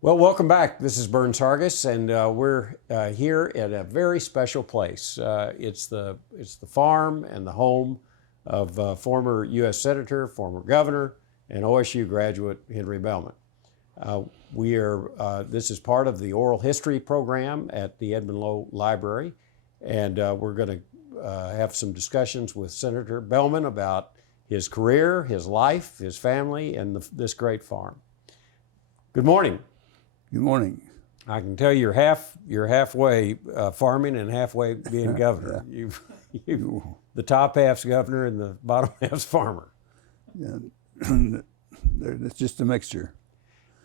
Well, welcome back. This is Burns Hargis, and we're here at a very special place. It's the farm and the home of former U.S. Senator, former Governor, and OSU graduate Henry Bellmon. This is part of the oral history program at the Edmond Lowe Library, and we're going to have some discussions with Senator Bellmon about his career, his life, his family, and this great farm. Good morning. Good morning. I can tell you're halfway farming and halfway being governor. You the top half's governor and the bottom half's farmer. Yeah, it's just a mixture.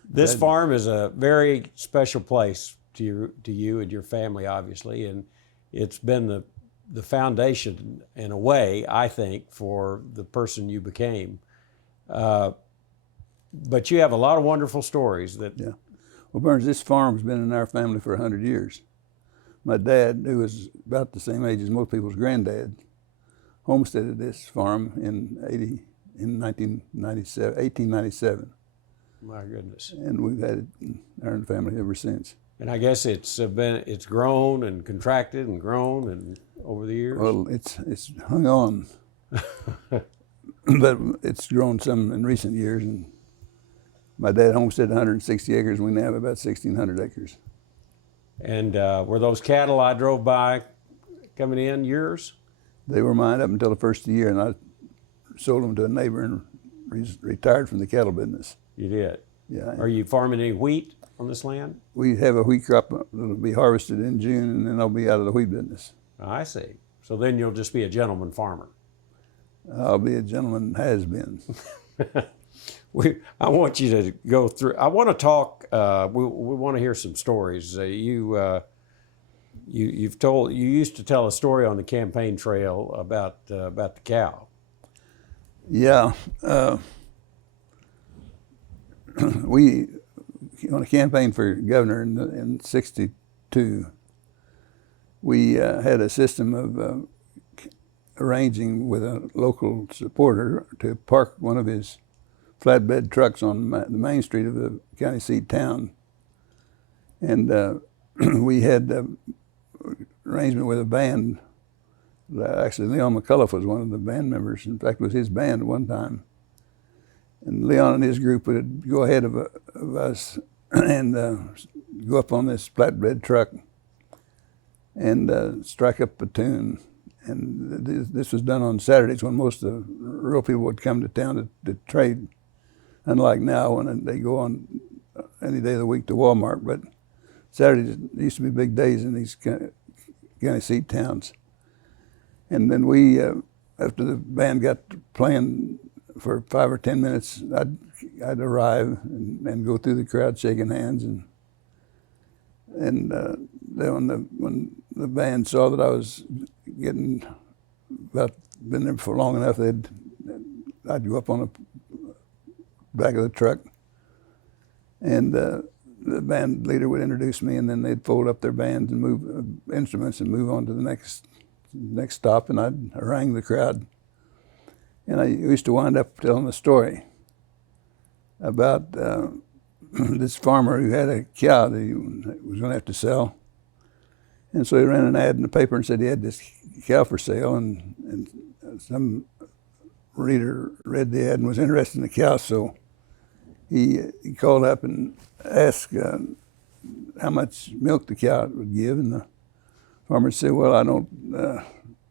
This farm is a very special place to you and your family, obviously, and it's been the foundation, in a way, I think, for the person you became. But you have a lot of wonderful stories that. Yeah. Well, Burns, this farm's been in our family for 100 years. My dad, who was about the same age as most people's granddad, homesteaded this farm in 1897. My goodness. And we've had it in our family ever since. And I guess it's grown and contracted and grown and over the years. Well, it's hung on, but it's grown some in recent years. And my dad homesteaded 160 acres, and we now have about 1,600 acres. And were those cattle I drove by coming in yours? They were mine up until the first of the year, and I sold them to a neighbor and retired from the cattle business. You did? Yeah. Are you farming any wheat on this land? We have a wheat crop that'll be harvested in June, and then I'll be out of the wheat business. I see. So then you'll just be a gentleman farmer. I'll be a gentleman has been. I want you to go through. I want to talk. We want to hear some stories. You used to tell a story on the campaign trail about the cow. Yeah, we on a campaign for governor in '62. We had a system of arranging with a local supporter to park one of his flatbed trucks on the main street of the county seat town. And we had arrangement with a band. Actually, Leon McCullough was one of the band members. In fact, it was his band at one time. And Leon and his group would go ahead of us and go up on this flatbed truck and strike up a tune. And this was done on Saturdays when most of the rural people would come to town to trade. Unlike now when they go on any day of the week to Walmart, but Saturdays used to be big days in these county seat towns. And then we, after the band got playing for 5 or 10 minutes, I'd arrive and go through the crowd shaking hands, and then when the band saw that I was been there for long enough, I'd go up on the back of the truck, and the band leader would introduce me, and then they'd fold up their bands and move instruments and move on to the next stop, and I'd harangue the crowd. And I used to wind up telling a story about this farmer who had a cow that he was going to have to sell, and so he ran an ad in the paper and said he had this cow for sale, and some reader read the ad and was interested in the cow, so he called up and asked how much milk the cow would give, and the farmer said, "Well, I don't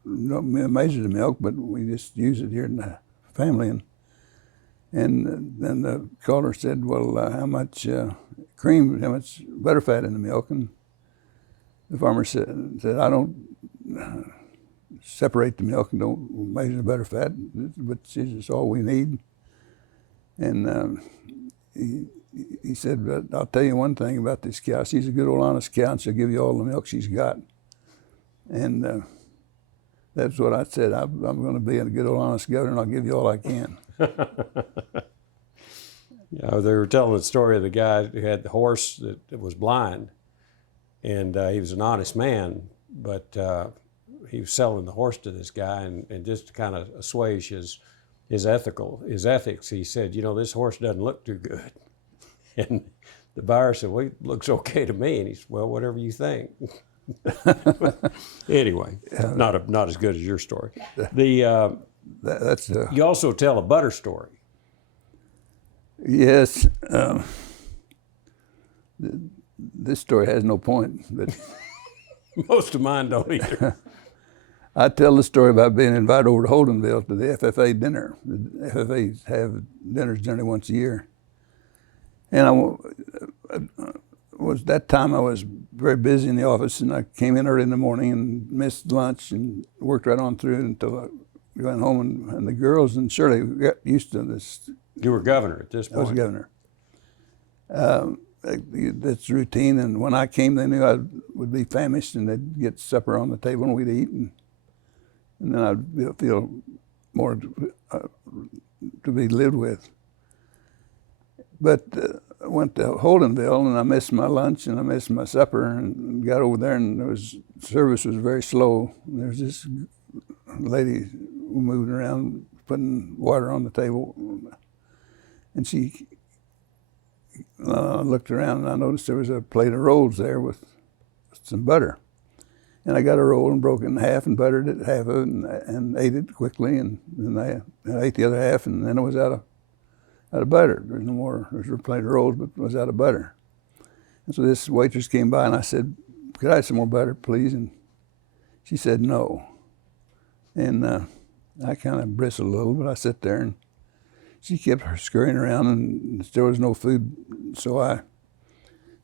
measure the milk, but we just use it here in the family." And then the caller said, "Well, how much cream, how much butterfat in the milk?" And the farmer said, "I don't separate the milk and don't measure the butterfat, but it's all we need." And he said, "But I'll tell you one thing about this cow. She's a good old honest cow, and she'll give you all the milk she's got." And that's what I said. I'm going to be a good old honest governor, and I'll give you all I can. They were telling the story of the guy who had the horse that was blind, and he was an honest man, but he was selling the horse to this guy, and just to kind of assuage his ethics, he said, "You know, this horse doesn't look too good." And the buyer said, well, it looks okay to me. And he said, well, whatever you think. Anyway, not as good as your story. That's You also tell a butter story. yes. This story has no point, but Most of mine don't either. I tell the story about being invited over to Holdenville to the FFA dinner. The FFAs have dinners generally once a year. And that time I was very busy in the office, and I came in early in the morning and missed lunch and worked right on through until I went home. And the girls and Shirley got used to this. You were governor at this point. I was governor. That's routine, and when I came, they knew I would be famished, and they'd get supper on the table, and we'd eat, and then I'd feel more to be lived with. But I went to Holdenville, and I missed my lunch, and I missed my supper, and got over there, and service was very slow. And there was this lady moving around, putting water on the table, and she looked around, and I noticed there was a plate of rolls there with some butter. And I got a roll and broke it in half and buttered it, half of it, and ate it quickly. And then I ate the other half, and then it was out of butter. There's no more. There's a plate of rolls, but it was out of butter. And so this waitress came by, and I said, "Could I have some more butter, please?" And she said no. And I kind of bristled a little, but I sat there, and she kept scurrying around, and there was no food. So I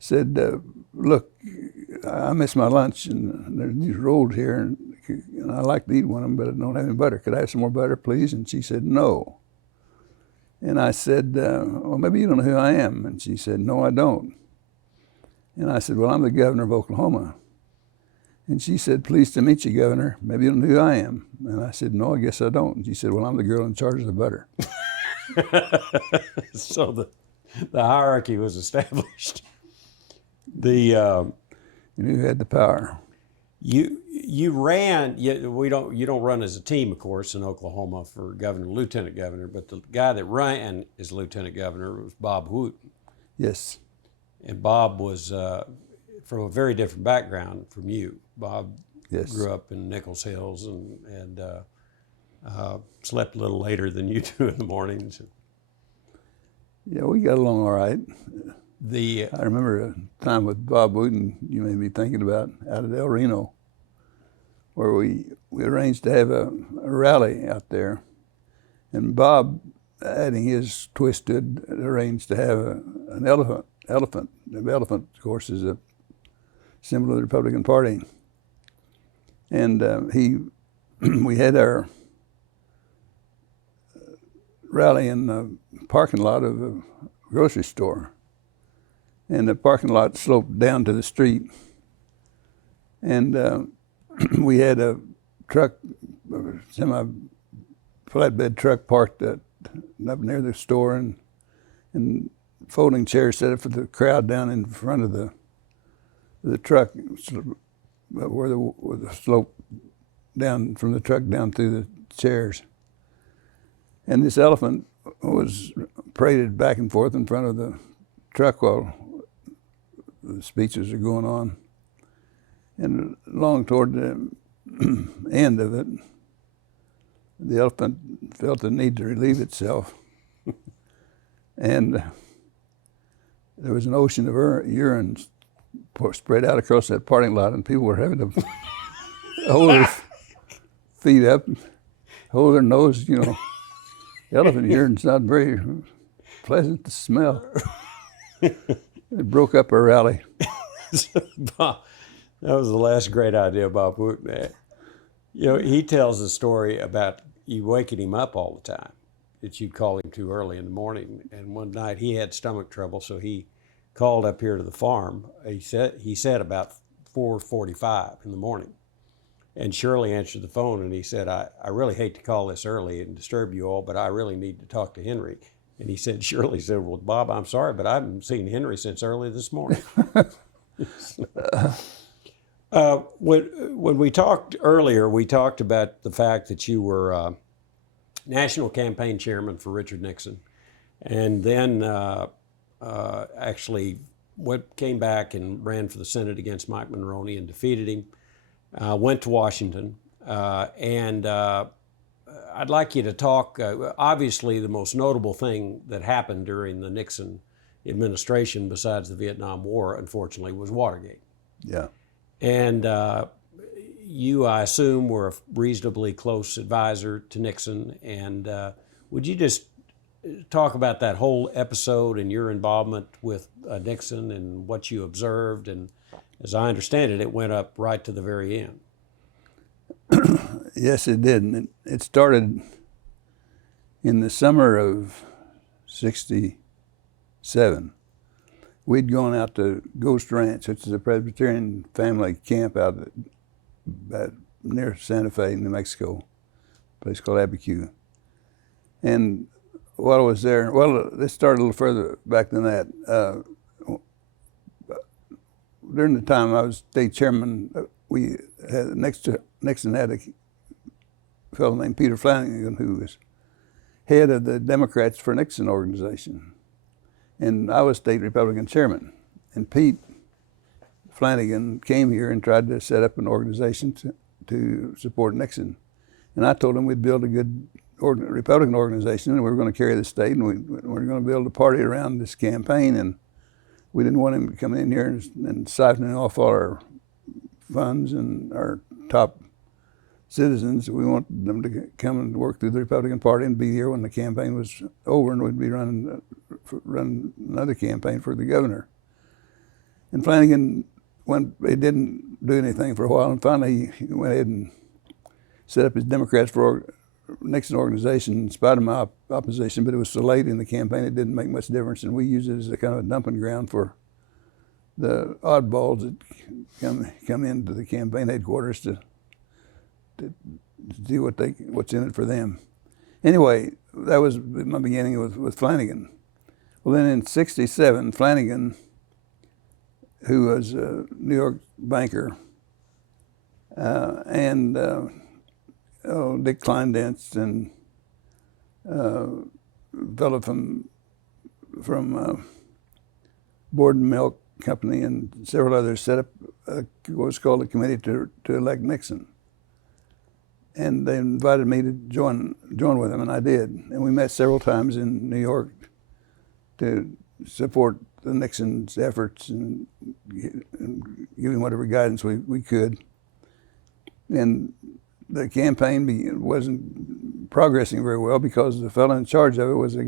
said, "Look, I missed my lunch, and there's these rolls here, and I like to eat one of them, but I don't have any butter. Could I have some more butter, please?" And she said, no. And I said, "Well, maybe you don't know who I am." And she said, "No, I don't." And I said, "Well, I'm the governor of Oklahoma." And she said, "Pleased to meet you, Governor. Maybe you don't know who I am." And I said, "No, I guess I don't." And she said, "Well, I'm the girl in charge of the butter." So the hierarchy was established. You You knew who had the power. You ran. You don't run as a team, of course, in Oklahoma for governor, lieutenant governor. But the guy that ran as lieutenant governor was Bob Woot. Yes. And Bob was from a very different background from you. Bob Yes. grew up in Nichols Hills and slept a little later than you do in the mornings. Yeah, we got along all right. I remember a time with Bob Wooten, you may be thinking about, out at El Reno, where we arranged to have a rally out there. And Bob, adding his twist to it, arranged to have an elephant. The elephant, of course, is a symbol of the Republican Party. And we had our rally in the parking lot of a grocery store. And the parking lot sloped down to the street. And we had a truck, semi-flatbed truck parked up near the store, and folding chairs set up for the crowd down in front of the truck, where the slope down from the truck down through the chairs. And this elephant was paraded back and forth in front of the truck while the speeches are going on. And along toward the end of it, the elephant felt the need to relieve itself. And there was an ocean of urine spread out across that parking lot, and people were having to hold their feet up, hold their nose, Elephant urine's not very pleasant to smell. It broke up our rally. Bob, that was the last great idea Bob Wooten had. He tells a story about you waking him up all the time, that you'd call him too early in the morning. And one night he had stomach trouble, so he called up here to the farm. He said about 4:45 in the morning. And Shirley answered the phone, and he said, I really hate to call this early and disturb you all, but I really need to talk to Henry. And Shirley said, well, Bob, I'm sorry, but I haven't seen Henry since early this morning. When we talked earlier, we talked about the fact that you were national campaign chairman for Richard Nixon, and then actually came back and ran for the Senate against Mike Monroney and defeated him. Went to Washington, and I'd like you to talk. Obviously, the most notable thing that happened during the Nixon administration, besides the Vietnam War, unfortunately, was Watergate. Yeah. And you, I assume, were a reasonably close advisor to Nixon. And would you just talk about that whole episode and your involvement with Nixon and what you observed? And as I understand it, it went up right to the very end. Yes, it did. And it started in the summer of '67. We'd gone out to Ghost Ranch, which is a Presbyterian family camp out near Santa Fe, New Mexico, a place called Abiquiu. And while I was there, well, this started a little further back than that. During the time I was state chairman, we had Nixon had a fellow named Peter Flanagan who was head of the Democrats for Nixon organization. And I was state Republican chairman. And Pete Flanagan came here and tried to set up an organization to support Nixon. And I told him we'd build a good Republican organization and we were going to carry the state and we were going to build a party around this campaign. And we didn't want him coming in here and siphoning off all our funds and our top citizens. We wanted them to come and work through the Republican Party and be here when the campaign was over, and we'd be running another campaign for the governor. And Flanagan he didn't do anything for a while, and finally he went ahead and set up his Democrats for Nixon organization in spite of my opposition, but it was so late in the campaign it didn't make much difference, and we used it as a kind of a dumping ground for the oddballs that come into the campaign headquarters to see what's in it for them. Anyway, that was my beginning with Flanagan. Well, then in '67, Flanagan, who was a New York banker, and Dick Kleindentz and a fellow from Board and Milk Company and several others set up what was called a committee to elect Nixon. And they invited me to join with them, and I did. And we met several times in New York to support the Nixon's efforts and give him whatever guidance we could. And the campaign wasn't progressing very well because the fellow in charge of it was a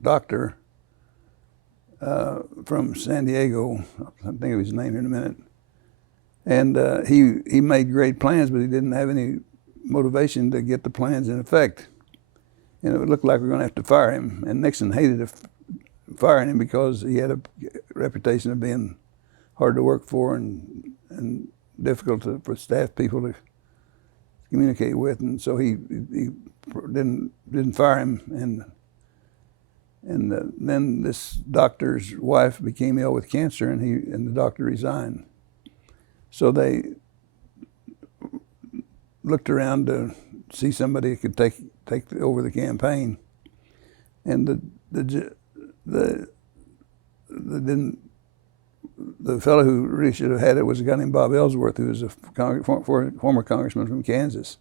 doctor from San Diego. I'll think of his name in a minute. And he made great plans, but he didn't have any motivation to get the plans in effect. And it looked like we were going to have to fire him. And Nixon hated firing him because he had a reputation of being hard to work for and difficult for staff people to communicate with. And so he didn't fire him. And then this doctor's wife became ill with cancer, and the doctor resigned. So they looked around to see somebody who could take over the campaign, and the fellow who really should have had it was a guy named Bob Ellsworth, who was a former congressman from Kansas.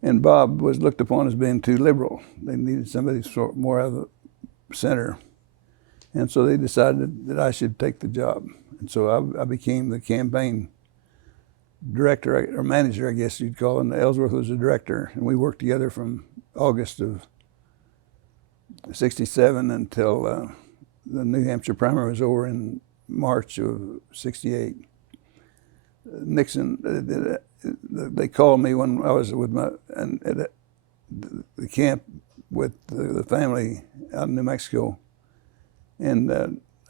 And Bob was looked upon as being too liberal. They needed somebody more out of the center, and so they decided that I should take the job. And so I became the campaign director, or manager, I guess you'd call it, and Ellsworth was the director. And we worked together from August of '67 until the New Hampshire primary was over in March of '68. Nixon, they called me when I was with at the camp with the family out in New Mexico, and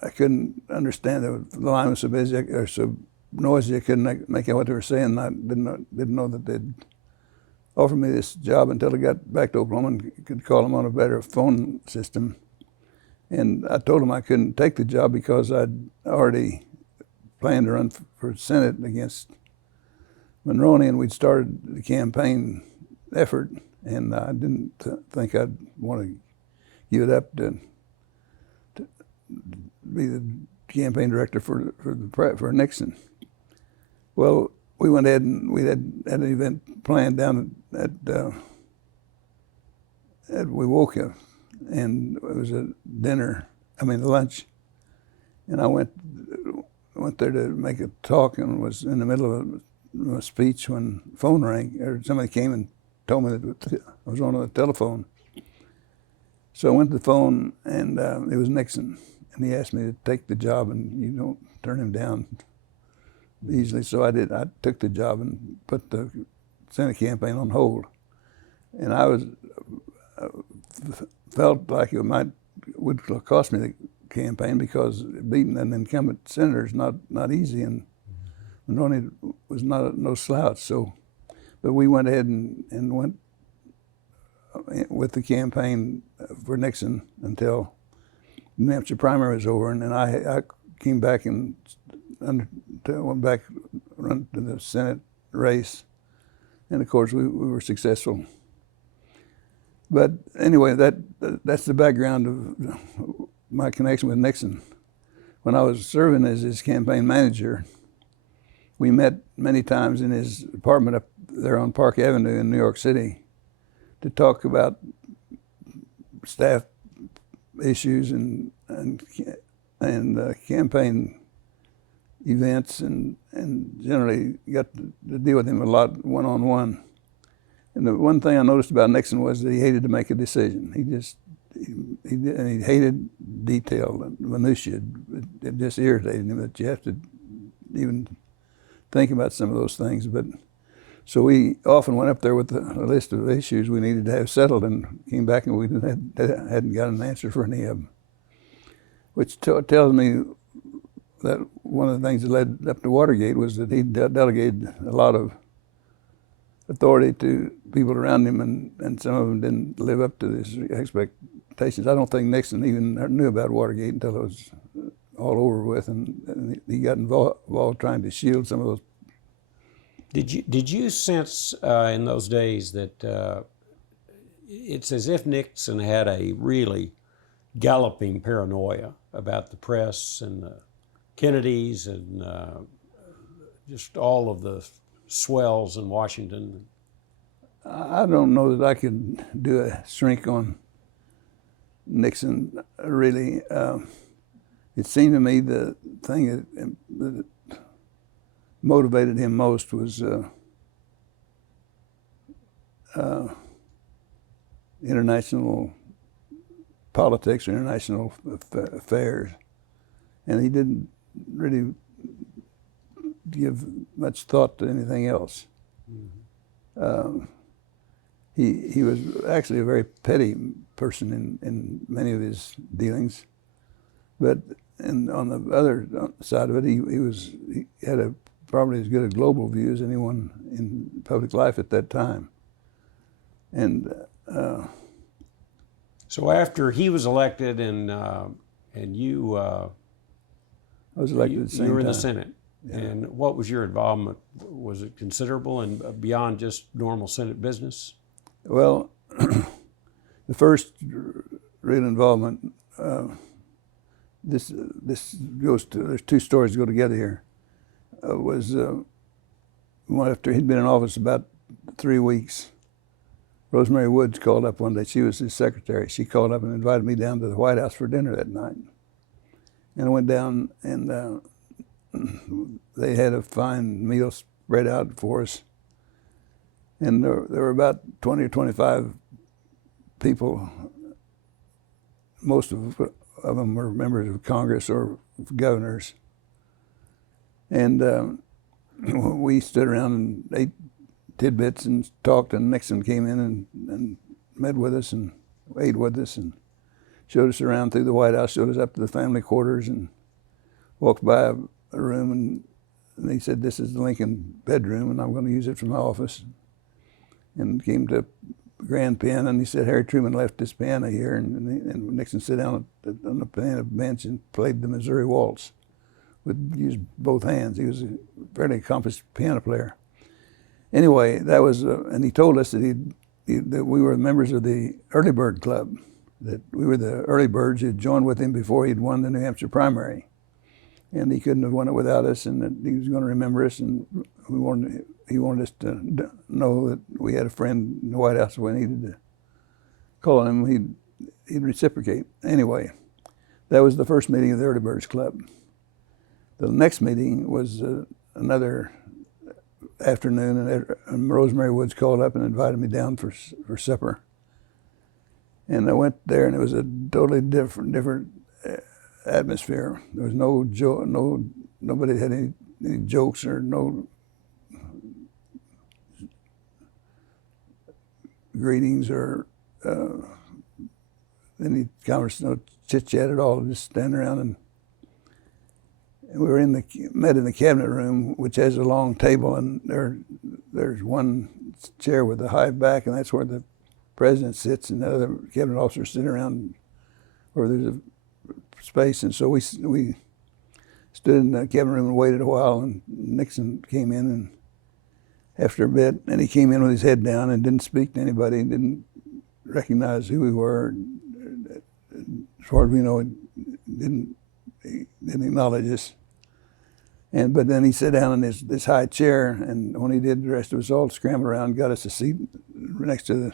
I couldn't understand it. The line was so busy or so noisy I couldn't make out what they were saying. I didn't know that they'd offered me this job until I got back to Oklahoma and could call them on a better phone system. And I told them I couldn't take the job because I'd already planned to run for Senate against Monroney, and we'd started the campaign effort, and I didn't think I'd want to give it up to be the campaign director for Nixon. Well, we went ahead and we had an event planned down at Wewoka, and it was a lunch, and I went there to make a talk and was in the middle of a speech when the phone rang, or somebody came and told me that I was on the telephone. So I went to the phone, and it was Nixon, and he asked me to take the job, and you don't turn him down easily. So I did. I took the job and put the Senate campaign on hold, and I felt like it would cost me the campaign, because beating an incumbent senator is not easy, and Maloney was no slouch. So, but we went ahead and went with the campaign for Nixon until the New Hampshire primary was over, and then I came back and went back run to the Senate race, and of course we were successful. But anyway, that's the background of my connection with Nixon. When I was serving as his campaign manager, we met many times in his apartment up there on Park Avenue in New York City to talk about staff issues and campaign events, and generally got to deal with him a lot one-on-one. And the one thing I noticed about Nixon was that he hated to make a decision. He hated detail and minutiae. It just irritated him that you have to even think about some of those things. But so we often went up there with a list of issues we needed to have settled, and came back and we hadn't got an answer for any of them, which tells me that one of the things that led up to Watergate was that he delegated a lot of authority to people around him, and some of them didn't live up to his expectations. I don't think Nixon even knew about Watergate until it was all over with, and he got involved trying to shield some of those. Did you sense in those days that it's as if Nixon had a really galloping paranoia about the press and the Kennedys and just all of the swells in Washington? I don't know that I could do a shrink on Nixon, really. It seemed to me the thing that motivated him most was international politics or international affairs. And he didn't really give much thought to anything else. Mm-hmm. He was actually a very petty person in many of his dealings, but on the other side of it, he had probably as good a global view as anyone in public life at that time. And so after he was elected, and you, I was elected at the same time. You were in the Senate. Yeah. And what was your involvement? Was it considerable and beyond just normal Senate business? Well, the first real involvement, this goes to, there's two stories go together here, was after he'd been in office about 3 weeks. Rosemary Woods called up one day. She was his secretary. She called up and invited me down to the White House for dinner that night. And I went down, and they had a fine meal spread out for us. And there were about 20 or 25 people. Most of them were members of Congress or governors. And we stood around and ate tidbits and talked, and Nixon came in and met with us and ate with us and showed us around through the White House, showed us up to the family quarters, and walked by a room, and he said, "This is the Lincoln bedroom, and I'm going to use it for my office." And came to a grand piano, and he said, "Harry Truman left this piano here," and Nixon sat down on the piano bench and played the Missouri Waltz. Used both hands. He was a fairly accomplished piano player. Anyway, that was, and he told us that that we were members of the Early Bird Club, that we were the early birds who had joined with him before he'd won the New Hampshire primary. and he couldn't have won it without us, and that he was going to remember us, and he wanted us to know that we had a friend in the White House. If we needed to call him, he'd reciprocate. Anyway, that was the first meeting of the Early Birds Club. The next meeting was another afternoon, and Rosemary Woods called up and invited me down for supper. And I went there, and it was a totally different atmosphere. There was no joke, nobody had any jokes or no greetings or any conversation, no chit chat at all. Just stand around, and we were met in the cabinet room, which has a long table, and there's one chair with a high back, and that's where the president sits, and the other cabinet officers sit around where there's a space. And so we stood in the cabinet room and waited a while, and Nixon came in, and after a bit, and he came in with his head down and didn't speak to anybody, didn't recognize who we were. As far as we know, he didn't acknowledge us. But then he sat down in this high chair, and when he did, the rest of us all scrambled around and got us a seat next to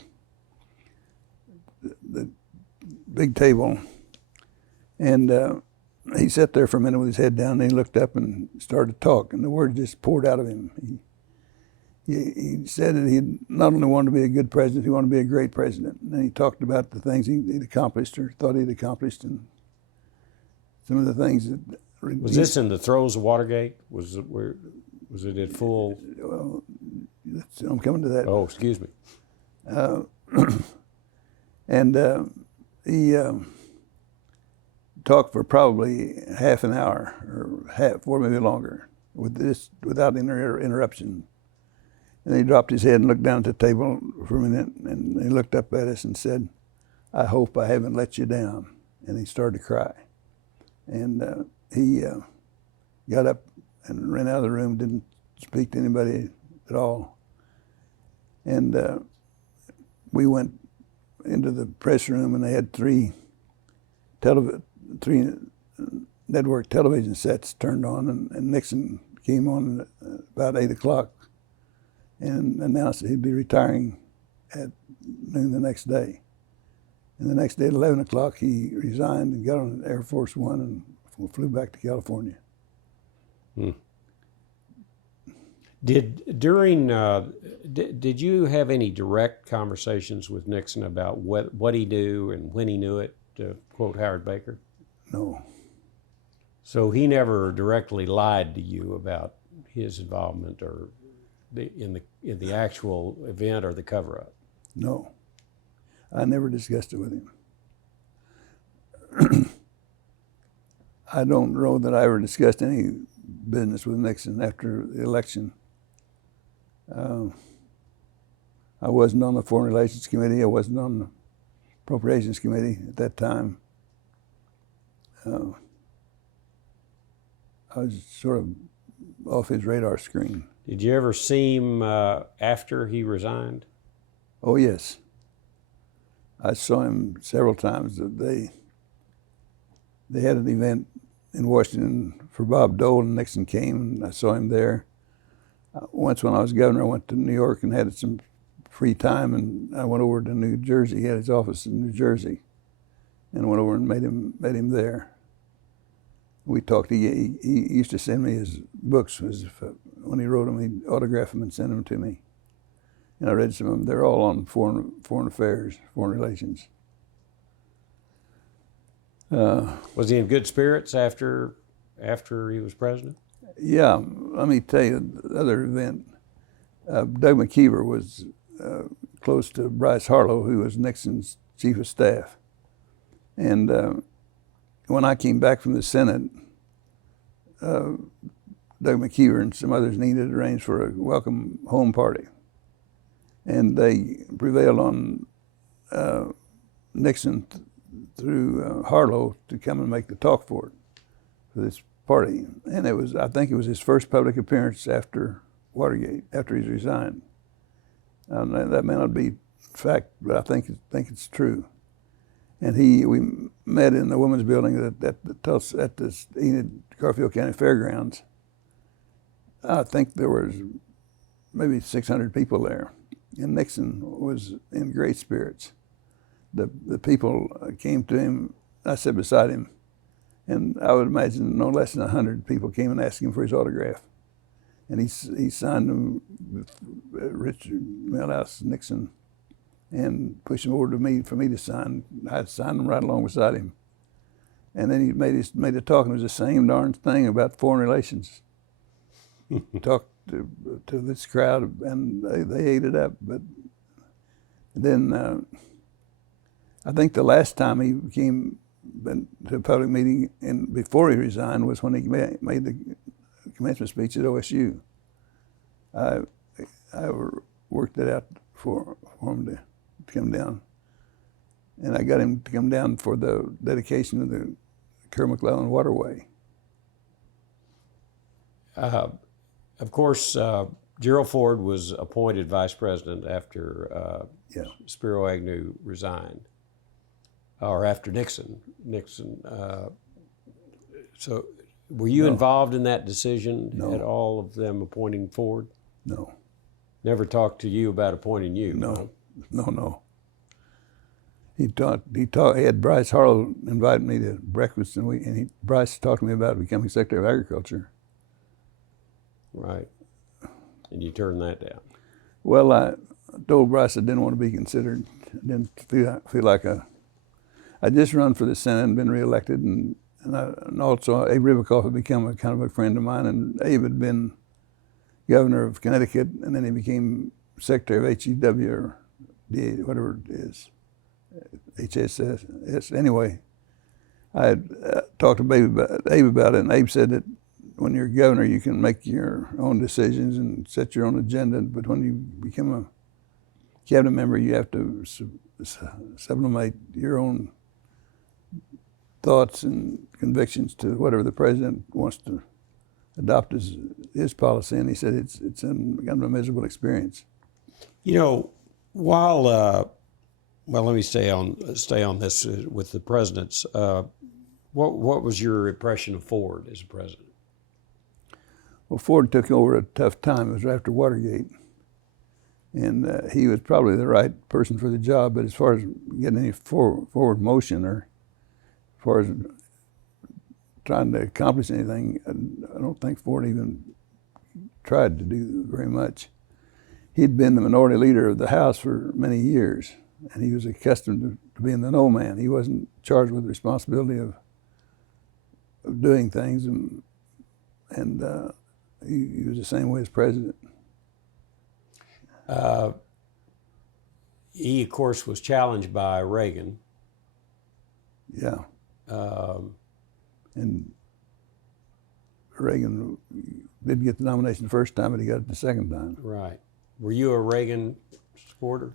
the big table. And he sat there for a minute with his head down, and he looked up and started to talk, and the words just poured out of him. He said that he not only wanted to be a good president, he wanted to be a great president. And he talked about the things he'd accomplished or thought he'd accomplished, and some of the things that... Was this in the throes of Watergate? Was it at full? Well, I'm coming to that. Oh, excuse me. And he talked for probably half an hour or maybe longer without interruption. And he dropped his head and looked down at the table for a minute, and he looked up at us and said, "I hope I haven't let you down." And he started to cry. And he got up and ran out of the room, didn't speak to anybody at all. And we went into the press room, and they had three network television sets turned on, and Nixon came on about 8 o'clock and announced that he'd be retiring at noon the next day. And the next day at 11 o'clock, he resigned and got on Air Force One and flew back to California. Hmm. Did you have any direct conversations with Nixon about what he knew and when he knew it, to quote Howard Baker? No. So he never directly lied to you about his involvement or in the actual event or the cover-up? No. I never discussed it with him. I don't know that I ever discussed any business with Nixon after the election. I wasn't on the Foreign Relations Committee. I wasn't on the Appropriations Committee at that time. I was sort of off his radar screen. Did you ever see him after he resigned? Oh, yes. I saw him several times. They had an event in Washington for Bob Dole, and Nixon came, and I saw him there. Once when I was governor, I went to New York and had some free time, and I went over to New Jersey. He had his office in New Jersey, and went over and met him there. We talked. He used to send me his books. When he wrote them, he'd autograph them and send them to me. And I read some of them. They're all on foreign affairs, foreign relations. Was he in good spirits after he was president? Yeah, let me tell you the other event. Doug McKeever was close to Bryce Harlow, who was Nixon's chief of staff. And when I came back from the Senate, Doug McKeever and some others needed to arrange for a welcome home party. And they prevailed on Nixon through Harlow to come and make the talk for this party. And I think it was his first public appearance after Watergate, after he's resigned. That may not be fact, but I think it's true. And we met in the women's building at the Enid Garfield County Fairgrounds. I think there was maybe 600 people there, and Nixon was in great spirits. The people came to him. I sat beside him, and I would imagine no less than 100 people came and asked him for his autograph. And he signed them with Richard Milhouse Nixon and pushed them over to me for me to sign. I signed them right along beside him. And then he made a talk, and it was the same darn thing about foreign relations. Talked to this crowd, and they ate it up. But then I think the last time he came to a public meeting and before he resigned was when he made the commencement speech at OSU. I worked it out for him to come down, and I got him to come down for the dedication of the Kerr McClellan Waterway. Of course, Gerald Ford was appointed vice president after Spiro Agnew resigned, or after Nixon. So were you involved in that decision at all of them appointing Ford? No. Never talked to you about appointing you? No. He had Bryce Harlow invite me to breakfast, and Bryce talked to me about becoming Secretary of Agriculture. Right. And you turned that down. Well, I told Bryce I didn't want to be considered. I didn't feel like I just run for the Senate and been reelected, and also Abe Ribicoff had become a kind of a friend of mine, and Abe had been governor of Connecticut, and then he became secretary of HEW or DA, whatever it is, HSS. Anyway, I had talked to Abe about it, and Abe said that when you're governor, you can make your own decisions and set your own agenda, but when you become a cabinet member, you have to sublimate your own thoughts and convictions to whatever the president wants to adopt as his policy. And he said it's kind of a miserable experience. You know, while let me stay on this with the presidents. What was your impression of Ford as a president? Well, Ford took over a tough time. It was after Watergate, and he was probably the right person for the job. But as far as getting any forward motion, or as far as trying to accomplish anything, I don't think Ford even tried to do very much. He'd been the minority leader of the House for many years, and he was accustomed to being the no man. He wasn't charged with the responsibility of doing things, and he was the same way as president. He, of course, was challenged by Reagan. Yeah. And Reagan didn't get the nomination the first time, but he got it the second time. Right. Were you a Reagan supporter?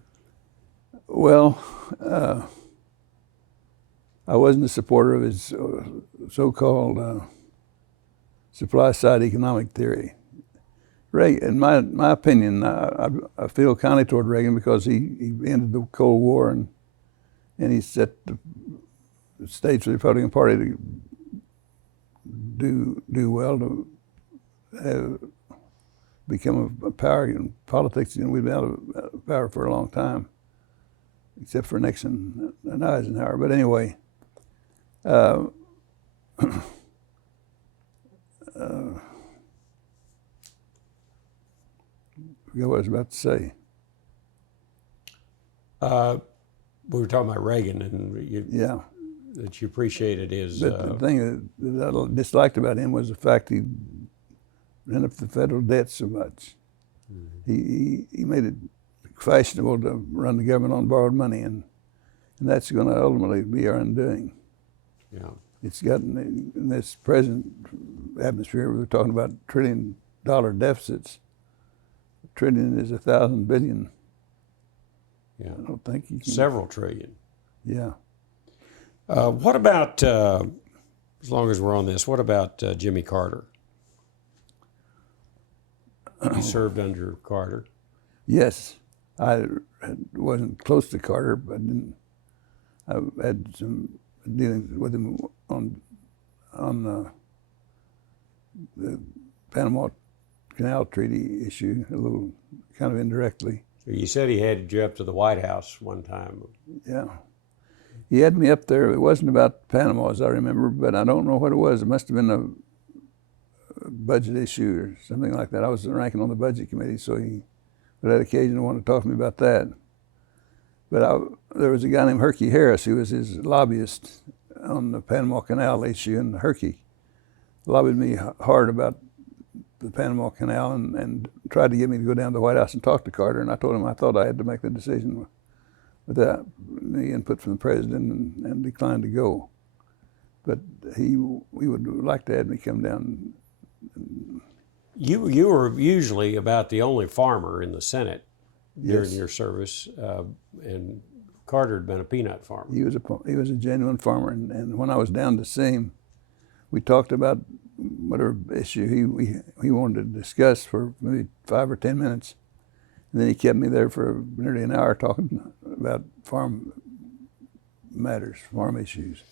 Well, I wasn't a supporter of his so-called supply-side economic theory. Reagan, in my opinion, I feel kindly toward Reagan because he ended the Cold War and he set the stage for the Republican Party to do well, to become a power in politics, and we've been out of power for a long time, except for Nixon and Eisenhower. But anyway, I forget what I was about to say. We were talking about Reagan, and that you appreciated his. But the thing that I disliked about him was the fact he ran up the federal debt so much. Mm-hmm. He made it fashionable to run the government on borrowed money, and that's going to ultimately be our undoing. Yeah, it's gotten in this present atmosphere. We're talking about $1 trillion deficits. $1 trillion is 1,000 billion. Yeah, I don't think you can. Several trillion. Yeah. What about, as long as we're on this, what about Jimmy Carter? You served under Carter. Yes, I wasn't close to Carter, but I've had some dealings with him on the Panama Canal Treaty issue, a little kind of indirectly. You said he headed you up to the White House one time. Yeah. He had me up there. It wasn't about Panama, as I remember, but I don't know what it was. It must have been a budget issue or something like that. I was ranking on the budget committee, so he, on that occasion, wanted to talk to me about that. But there was a guy named Hargis who was his lobbyist on the Panama Canal issue, and Hargis lobbied me hard about the Panama Canal and tried to get me to go down to the White House and talk to Carter. And I told him I thought I had to make the decision without the input from the president, and declined to go. But we would like to have me come down. You were usually about the only farmer in the Senate during Yes. your service, and Carter had been a peanut farmer. He was a genuine farmer, and when I was down to see him, we talked about whatever issue he wanted to discuss for maybe 5 or 10 minutes. And then he kept me there for nearly an hour talking about farm matters, farm issues.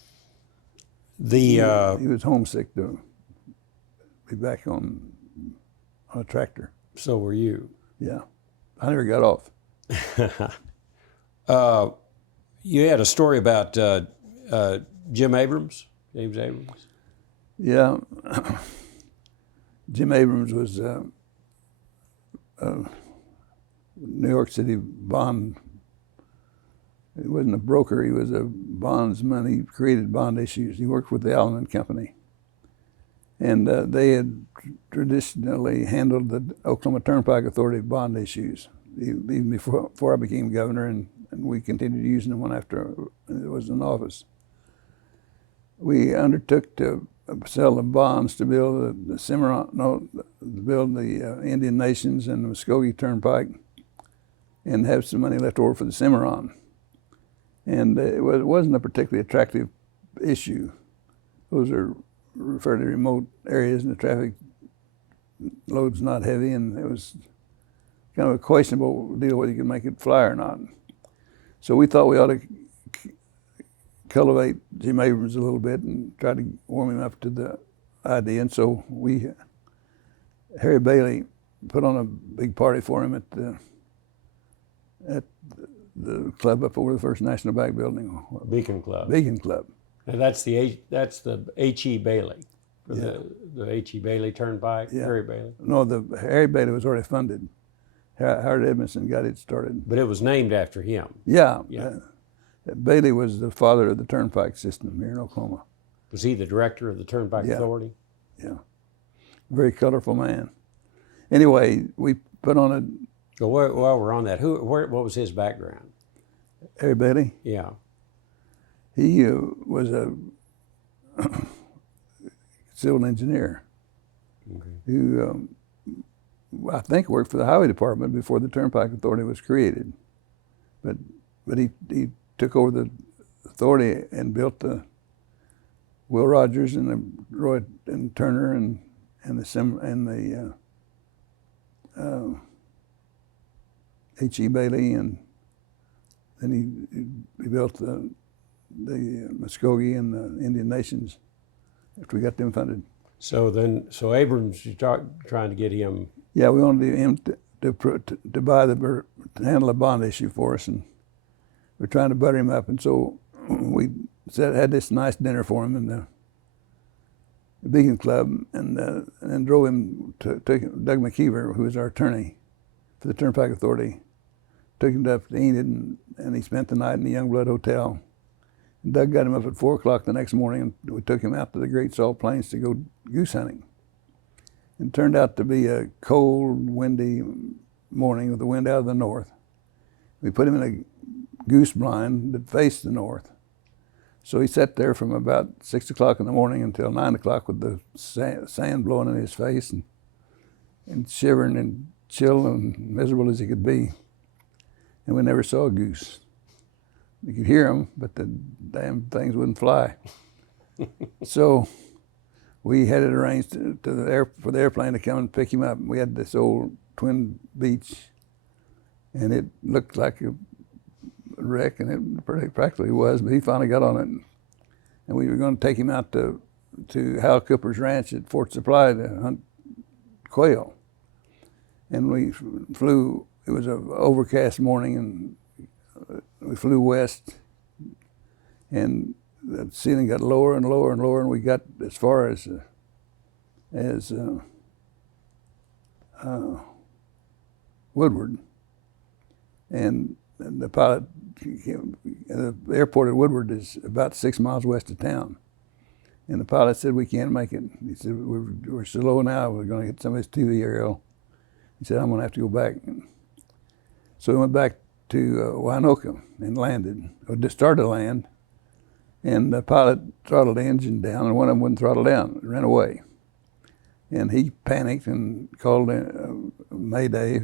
He was homesick to be back on a tractor. So were you. Yeah, I never got off. You had a story about James Abrams. Yeah, Jim Abrams was New York City bond. He wasn't a broker, he was a bondsman. He created bond issues. He worked with the Allen Company. And they had traditionally handled the Oklahoma Turnpike Authority bond issues, even before I became governor, and we continued using them one after it was in office. We undertook to sell the bonds to build the Cimarron, build the Indian Nations and the Muskogee Turnpike, and have some money left over for the Cimarron. And it wasn't a particularly attractive issue. Those are fairly remote areas, and the traffic load's not heavy, and it was kind of a questionable deal whether you could make it fly or not. So we thought we ought to cultivate Jim Abrams a little bit and try to warm him up to the idea. And so Harry Bailey put on a big party for him at the club up over the First National Bank building. Beacon Club. Beacon Club. And that's the H.E. Bailey, for Yeah. the H.E. Bailey Turnpike, Yeah. Harry Bailey. No, the Harry Bailey was already funded. Howard Edmondson got it started. But it was named after him. Yeah. Yeah. Bailey was the father of the turnpike system here in Oklahoma. Was he the director of the Turnpike Yeah. Authority? Yeah. Very colorful man. Anyway, we put on a So while we're on that, what was his background? Harry Bailey. Yeah. He was a civil engineer who I think worked for the highway department before the Turnpike Authority was created. But he took over the authority and built the Will Rogers and the Roy and Turner and the H.E. Bailey, and then he built the Muskogee and the Indian Nations after we got them funded. So Abrams, you trying to get him. Yeah, we wanted him to buy to handle a bond issue for us, and we're trying to butter him up. And so we had this nice dinner for him in the Beacon Club, and then drove him to Doug McKeever, who was our attorney for the Turnpike Authority, took him up to Enid, and he spent the night in the Youngblood Hotel. And Doug got him up at 4 o'clock the next morning, and we took him out to the Great Salt Plains to go goose hunting. It turned out to be a cold, windy morning with the wind out of the north. We put him in a goose blind that faced the north. So he sat there from about 6 o'clock in the morning until 9 o'clock with the sand blowing in his face and shivering and chill and miserable as he could be. And we never saw a goose. You could hear them, but the damn things wouldn't fly. So we had it arranged for the airplane to come and pick him up. We had this old twin beach, and it looked like a wreck, and it practically was. But he finally got on it, and we were going to take him out to Hal Cooper's ranch at Fort Supply to hunt quail. And we flew. It was an overcast morning, and we flew west, and the ceiling got lower and lower and lower, and we got as far as Woodward, and the pilot came, the airport at Woodward is about 6 miles west of town, and the pilot said, "We can't make it." He said, "We're so low now, we're going to get somebody's TV aerial." He said, "I'm going to have to go back." So we went back to Winoka and landed, or just started to land, and the pilot throttled the engine down, and one of them wouldn't throttle down, it ran away. And he panicked and called a Mayday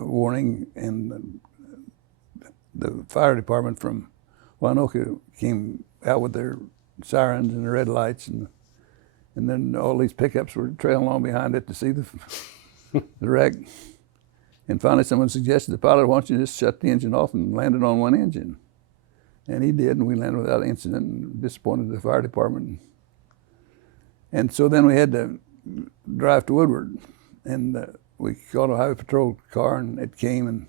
warning, and the fire department from Winoka came out with their sirens and the red lights, and then all these pickups were trailing along behind it to see the wreck. And finally someone suggested, "The pilot, why don't you just shut the engine off and land it on one engine?" And he did, and we landed without incident, and disappointed the fire department. And so then we had to drive to Woodward, and we called a highway patrol car, and it came,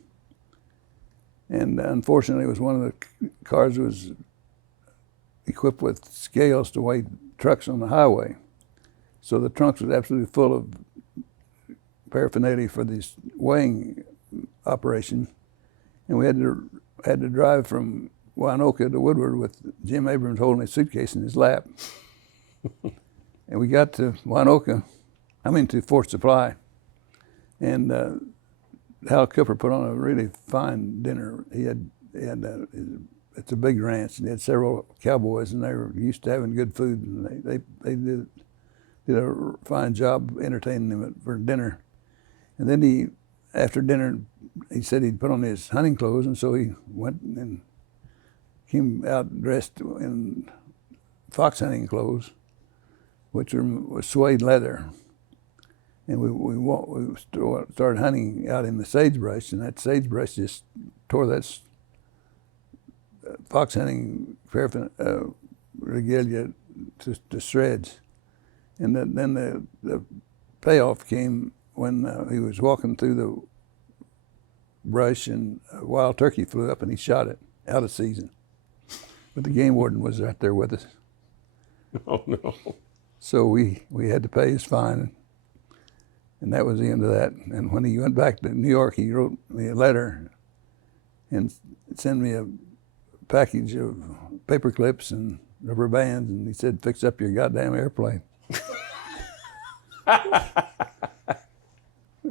and unfortunately it was one of the cars that was equipped with scales to weigh trucks on the highway. So the trunk was absolutely full of paraphernalia for this weighing operation, and we had to drive from Winoka to Woodward with Jim Abrams holding his suitcase in his lap. And we got to to Fort Supply, and Hal Cooper put on a really fine dinner. It's a big ranch, and he had several cowboys, and they were used to having good food, and they did a fine job entertaining them for dinner. And then after dinner, he said he'd put on his hunting clothes, and so he went and came out dressed in fox hunting clothes, which was suede leather. And we started hunting out in the sagebrush, and that sagebrush just tore that fox hunting regalia to shreds. And then the payoff came when he was walking through the brush, and a wild turkey flew up, and he shot it out of season. But the game warden was right there with us. Oh no! So we had to pay his fine, and that was the end of that. And when he went back to New York, he wrote me a letter and sent me a package of paper clips and rubber bands, and he said, "Fix up your goddamn airplane."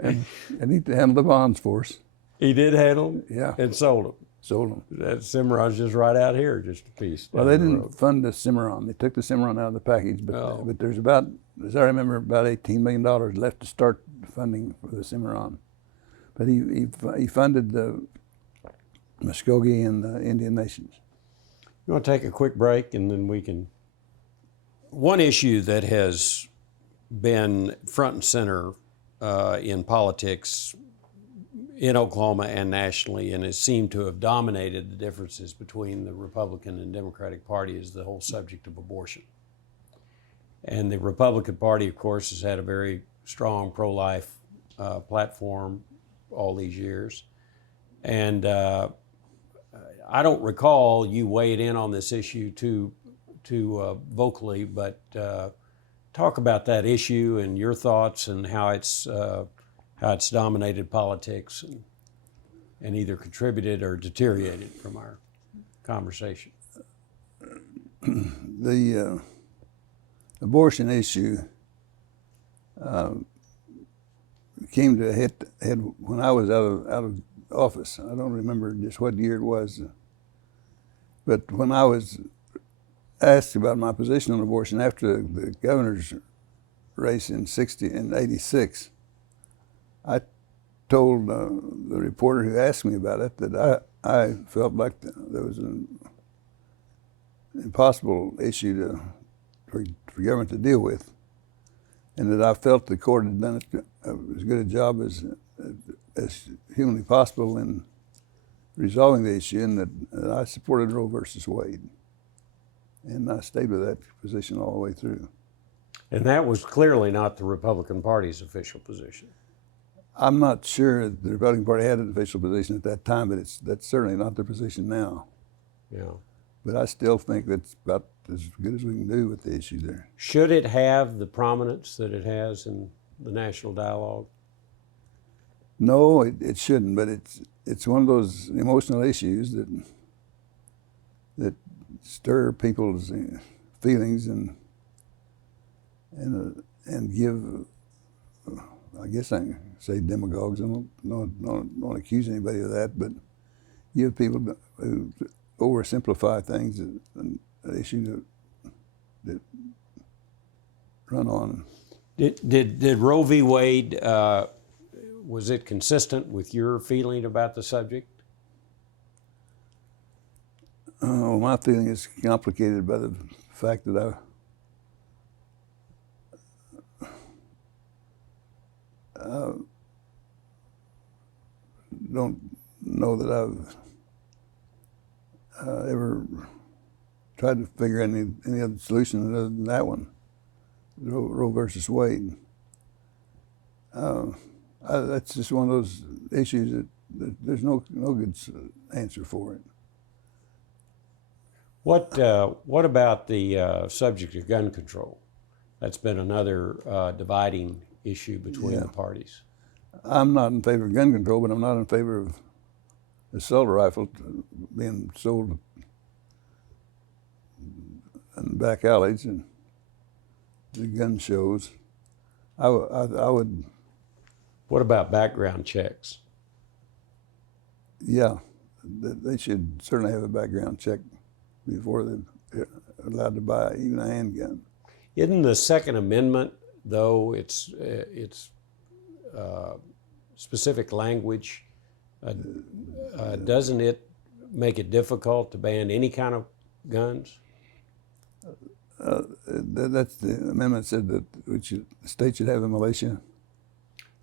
and he handled the bonds for us. He did handle them? Yeah. And sold them? Sold them. That Cimarron's just right out here, just a piece. Well, they didn't fund the Cimarron. They took the Cimarron out of the package, but there's about, as I remember, about $18 million left to start funding for the Cimarron. But he funded the Muskogee and the Indian Nations. You want to take a quick break, and then we can... One issue that has been front and center in politics in Oklahoma and nationally, and has seemed to have dominated the differences between the Republican and Democratic Party, is the whole subject of abortion. And the Republican Party, of course, has had a very strong pro-life platform all these years. And I don't recall you weighed in on this issue too vocally, but talk about that issue and your thoughts and how it's dominated politics and either contributed or deteriorated from our conversation. The abortion issue came to a head when I was out of office. I don't remember just what year it was, but when I was asked about my position on abortion after the governor's race in '86, I told the reporter who asked me about it that I felt like there was an impossible issue for government to deal with, and that I felt the court had done as good a job as humanly possible in resolving the issue, and that I supported Roe versus Wade. And I stayed with that position all the way through. And that was clearly not the Republican Party's official position. I'm not sure the Republican Party had an official position at that time, but that's certainly not their position now. Yeah. But I still think that's about as good as we can do with the issue there. Should it have the prominence that it has in the national dialogue? No, it shouldn't, but it's one of those emotional issues that stir people's feelings and give, I guess I can say demagogues. I don't accuse anybody of that, but give people who oversimplify things an issue that run on. Did Roe v. Wade, was it consistent with your feeling about the subject? Well, my feeling is complicated by the fact that I don't know that I've ever tried to figure any other solution other than that one, Roe versus Wade. That's just one of those issues that there's no good answer for it. What about the subject of gun control? That's been another dividing issue between the parties. I'm not in favor of gun control, but I'm not in favor of assault rifle being sold in back alleys and the gun shows. I would. What about background checks? Yeah, they should certainly have a background check before they're allowed to buy even a handgun. Isn't the Second Amendment, though it's specific language, doesn't it make it difficult to ban any kind of guns? That's the amendment said that the state should have a militia.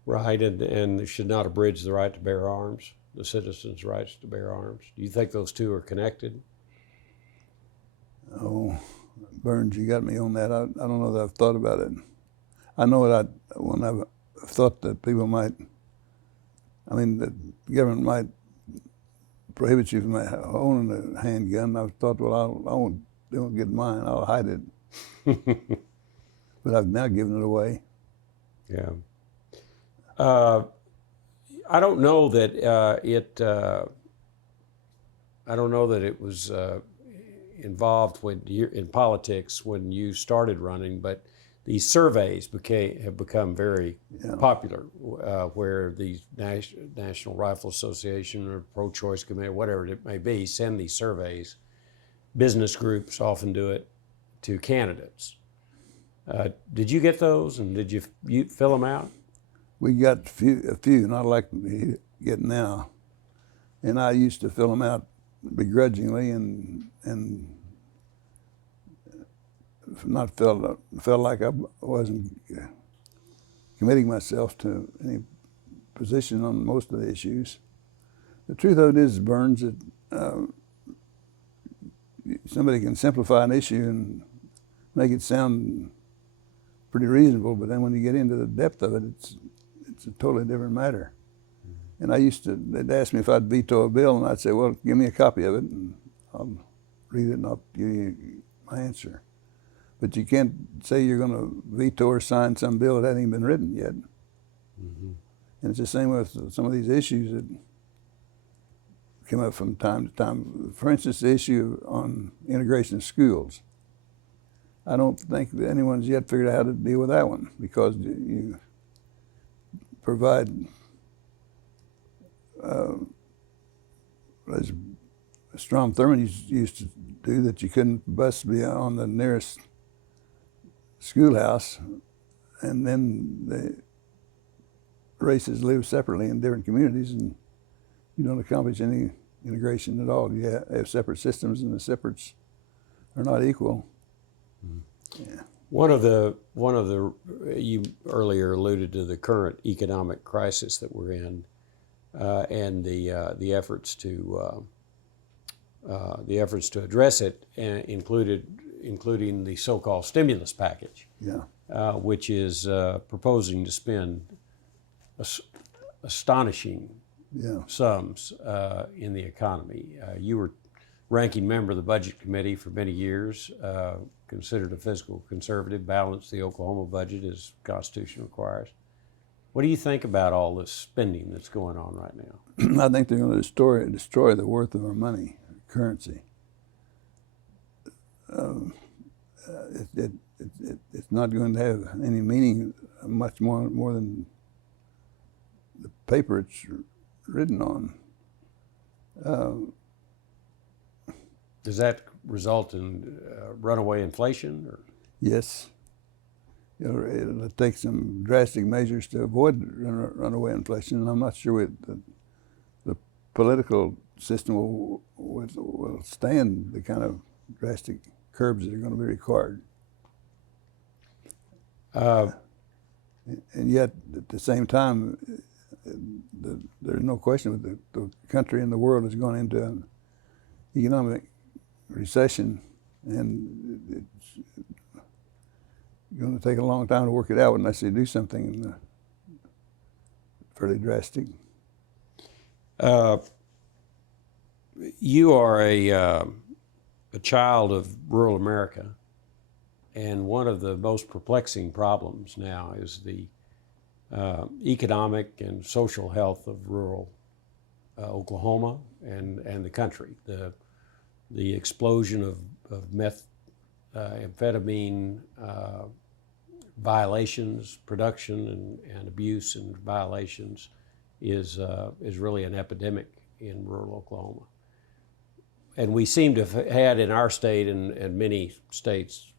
Right, and they should not abridge the right to bear arms, the citizens' rights to bear arms. Do you think those two are connected? Oh, Burns, you got me on that. I don't know that I've thought about it. I know that when I've thought that people might, the government might prohibit you from owning a handgun, I've thought, well, I won't get mine, I'll hide it. But I've now given it away. Yeah. I don't know that it was involved in politics when you started running, but these surveys have become very popular, where the National Rifle Association or Pro-Choice Committee, whatever it may be, send these surveys. Business groups often do it to candidates. Did you get those, and did you fill them out? We got a few, not like we get now. And I used to fill them out begrudgingly and not felt like I wasn't committing myself to any position on most of the issues. The truth of it is, Burns, that somebody can simplify an issue and make it sound pretty reasonable, but then when you get into the depth of it, it's a totally different matter. And they'd ask me if I'd veto a bill, and I'd say, well, give me a copy of it, and I'll read it, and I'll give you my answer. But you can't say you're going to veto or sign some bill that hasn't even been written yet. Mm-hmm. And it's the same with some of these issues that come up from time to time. For instance, the issue on integration of schools. I don't think that anyone's yet figured out how to deal with that one, because you provide, as Strom Thurmond used to do, that you couldn't bus be on the nearest schoolhouse, and then the races live separately in different communities, and you don't accomplish any integration at all. You have separate systems, and the separates are not equal. Mm-hmm. Yeah. One of the you earlier alluded to the current economic crisis that we're in. and the efforts to address it, including the so-called stimulus package, which is proposing to spend astonishing sums in the economy. You were ranking member of the Budget Committee for many years, considered a fiscal conservative, balanced the Oklahoma budget as the Constitution requires. What do you think about all this spending that's going on right now? I think they're going to destroy the worth of our money, currency. It's not going to have any meaning much more than the paper it's written on. Does that result in runaway inflation? Or? Yes. It'll take some drastic measures to avoid runaway inflation, and I'm not sure the political system will stand the kind of drastic curbs that are going to be required. And yet, at the same time, there's no question that the country and the world has gone into an economic recession, and it's going to take a long time to work it out unless they do something fairly drastic. You are a child of rural America, and one of the most perplexing problems now is the economic and social health of rural Oklahoma and the country. The explosion of methamphetamine violations, production and abuse and violations is really an epidemic in rural Oklahoma. And we seem to have had in our state and many states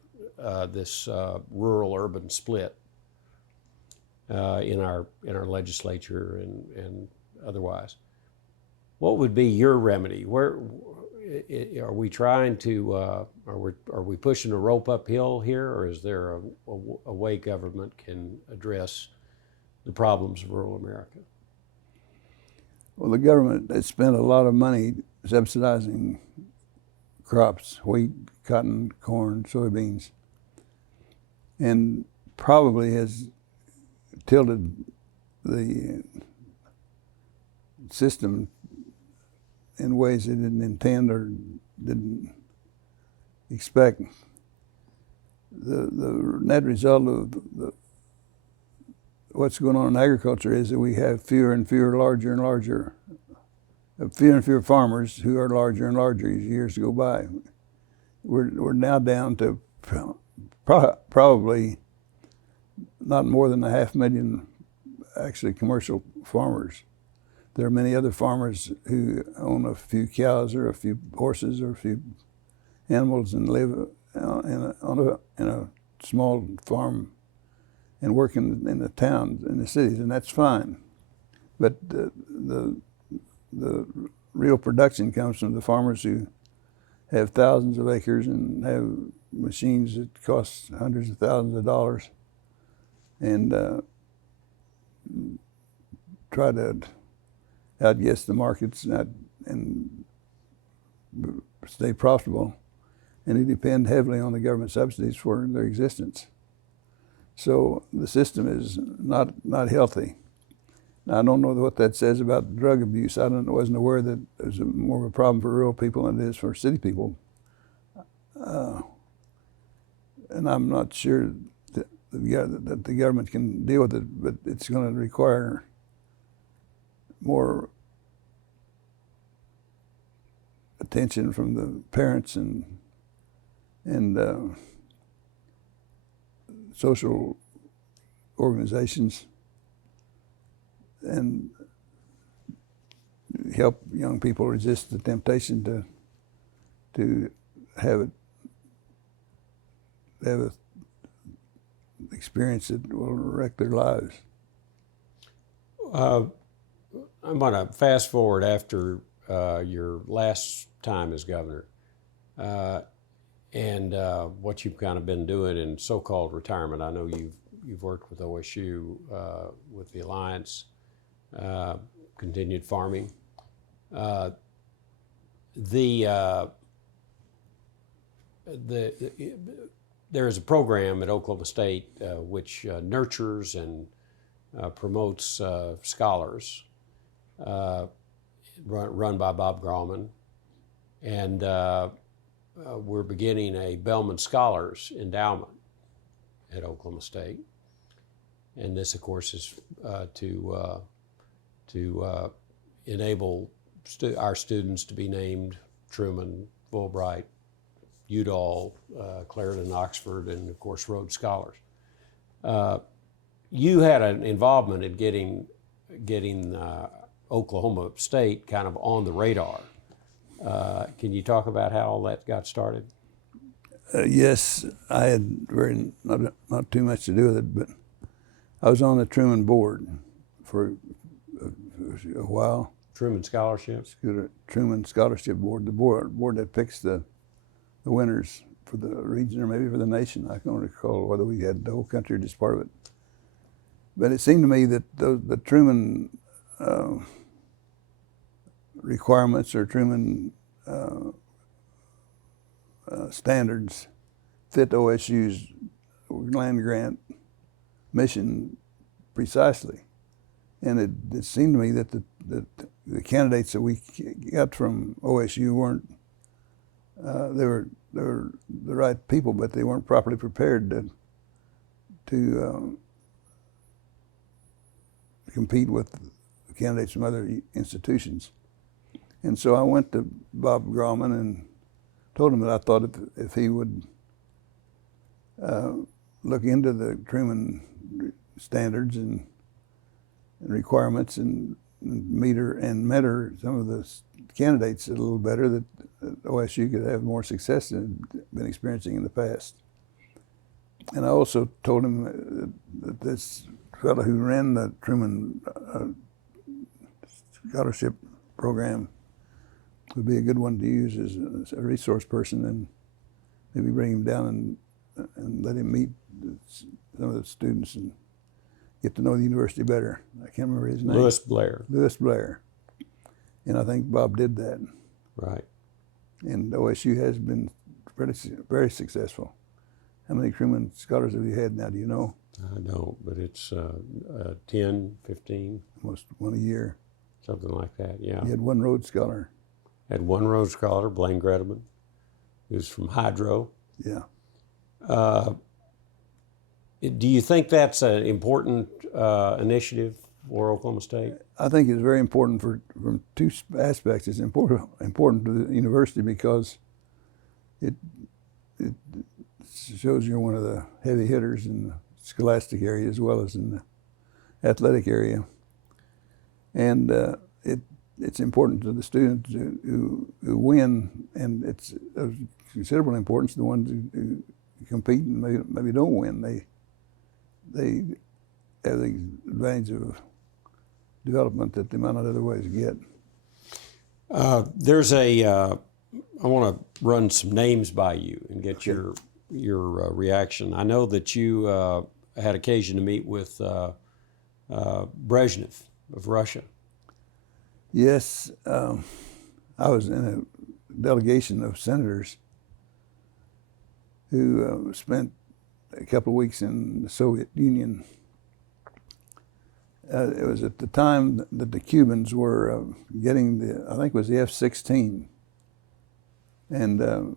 this rural-urban split in our legislature and otherwise. What would be your remedy? Where are we trying to? Are we pushing a rope uphill here, or is there a way government can address the problems of rural America? Well, the government has spent a lot of money subsidizing crops, wheat, cotton, corn, soybeans, and probably has tilted the system in ways they didn't intend or didn't expect. The net result of what's going on in agriculture is that we have fewer and fewer, fewer and fewer farmers who are larger and larger as years go by. We're now down to probably not more than 500,000 actually commercial farmers. There are many other farmers who own a few cows or a few horses or a few animals and live in a small farm and work in the towns, in the cities, and that's fine. But the real production comes from the farmers who have thousands of acres and have machines that cost hundreds of thousands of dollars and try to outguess the markets and stay profitable. And they depend heavily on the government subsidies for their existence. So the system is not healthy. Now, I don't know what that says about drug abuse. Wasn't aware that there's more of a problem for rural people than it is for city people. And I'm not sure that the government can deal with it, but it's going to require more attention from the parents and social organizations, and help young people resist the temptation to have an experience that will wreck their lives. I'm going to fast forward after your last time as governor and what you've kind of been doing in so-called retirement. I know you've worked with OSU, with the Alliance, continued farming. There is a program at Oklahoma State which nurtures and promotes scholars, run by Bob Grauman, and we're beginning a Bellmon Scholars Endowment at Oklahoma State, and this, of course, is to enable our students to be named Truman, Fulbright, Udall, Clarendon, Oxford, and of course Rhodes Scholars. You had an involvement in getting Oklahoma State kind of on the radar. Can you talk about how all that got started? Yes, I had not too much to do with it, but I was on the Truman board for a while. Truman Scholarship? Truman Scholarship Board, the board that picks the winners for the region or maybe for the nation. I can't recall whether we had the whole country or just part of it. But it seemed to me that the Truman requirements or Truman standards fit OSU's land grant mission precisely. And it seemed to me that the candidates that we got from OSU weren't, they were the right people, but they weren't properly prepared to compete with candidates from other institutions. And so I went to Bob Grauman and told him that I thought if he would look into the Truman standards and requirements and mentor some of the candidates a little better, that OSU could have more success than it had been experiencing in the past. And I also told him that this fellow who ran the Truman scholarship program would be a good one to use as a resource person, and maybe bring him down and let him meet some of the students and get to know the university better. I can't remember his name. Lewis Blair. Lewis Blair. And I think Bob did that. Right. And OSU has been very successful. How many Truman Scholars have you had now, do you know? I don't, but it's 10, 15. Almost one a year. Something like that, yeah. You had one Rhodes Scholar. Had one Rhodes Scholar, Blaine Gredeman, who's from Hydro. Yeah. Do you think that's an important initiative for Oklahoma State? I think it's very important from two aspects. It's important to the university because it shows you're one of the heavy hitters in the scholastic area as well as in the athletic area. And it's important to the students who win, and it's of considerable importance to the ones who compete and maybe don't win. They have the advantage of development that they might not otherwise get. I want to run some names by you and get your reaction. I know that you had occasion to meet with Brezhnev of Russia. Yes, I was in a delegation of senators who spent a couple of weeks in the Soviet Union. It was at the time that the Cubans were getting I think it was the F-16. And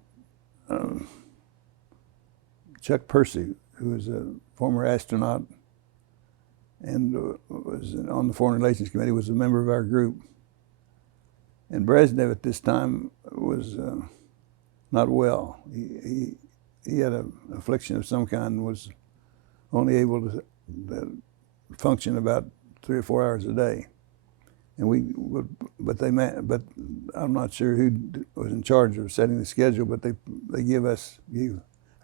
Chuck Percy, who was a former astronaut and was on the Foreign Relations Committee, was a member of our group. And Brezhnev at this time was not well. He had an affliction of some kind and was only able to function about 3 or 4 hours a day. And but I'm not sure who was in charge of setting the schedule, but they gave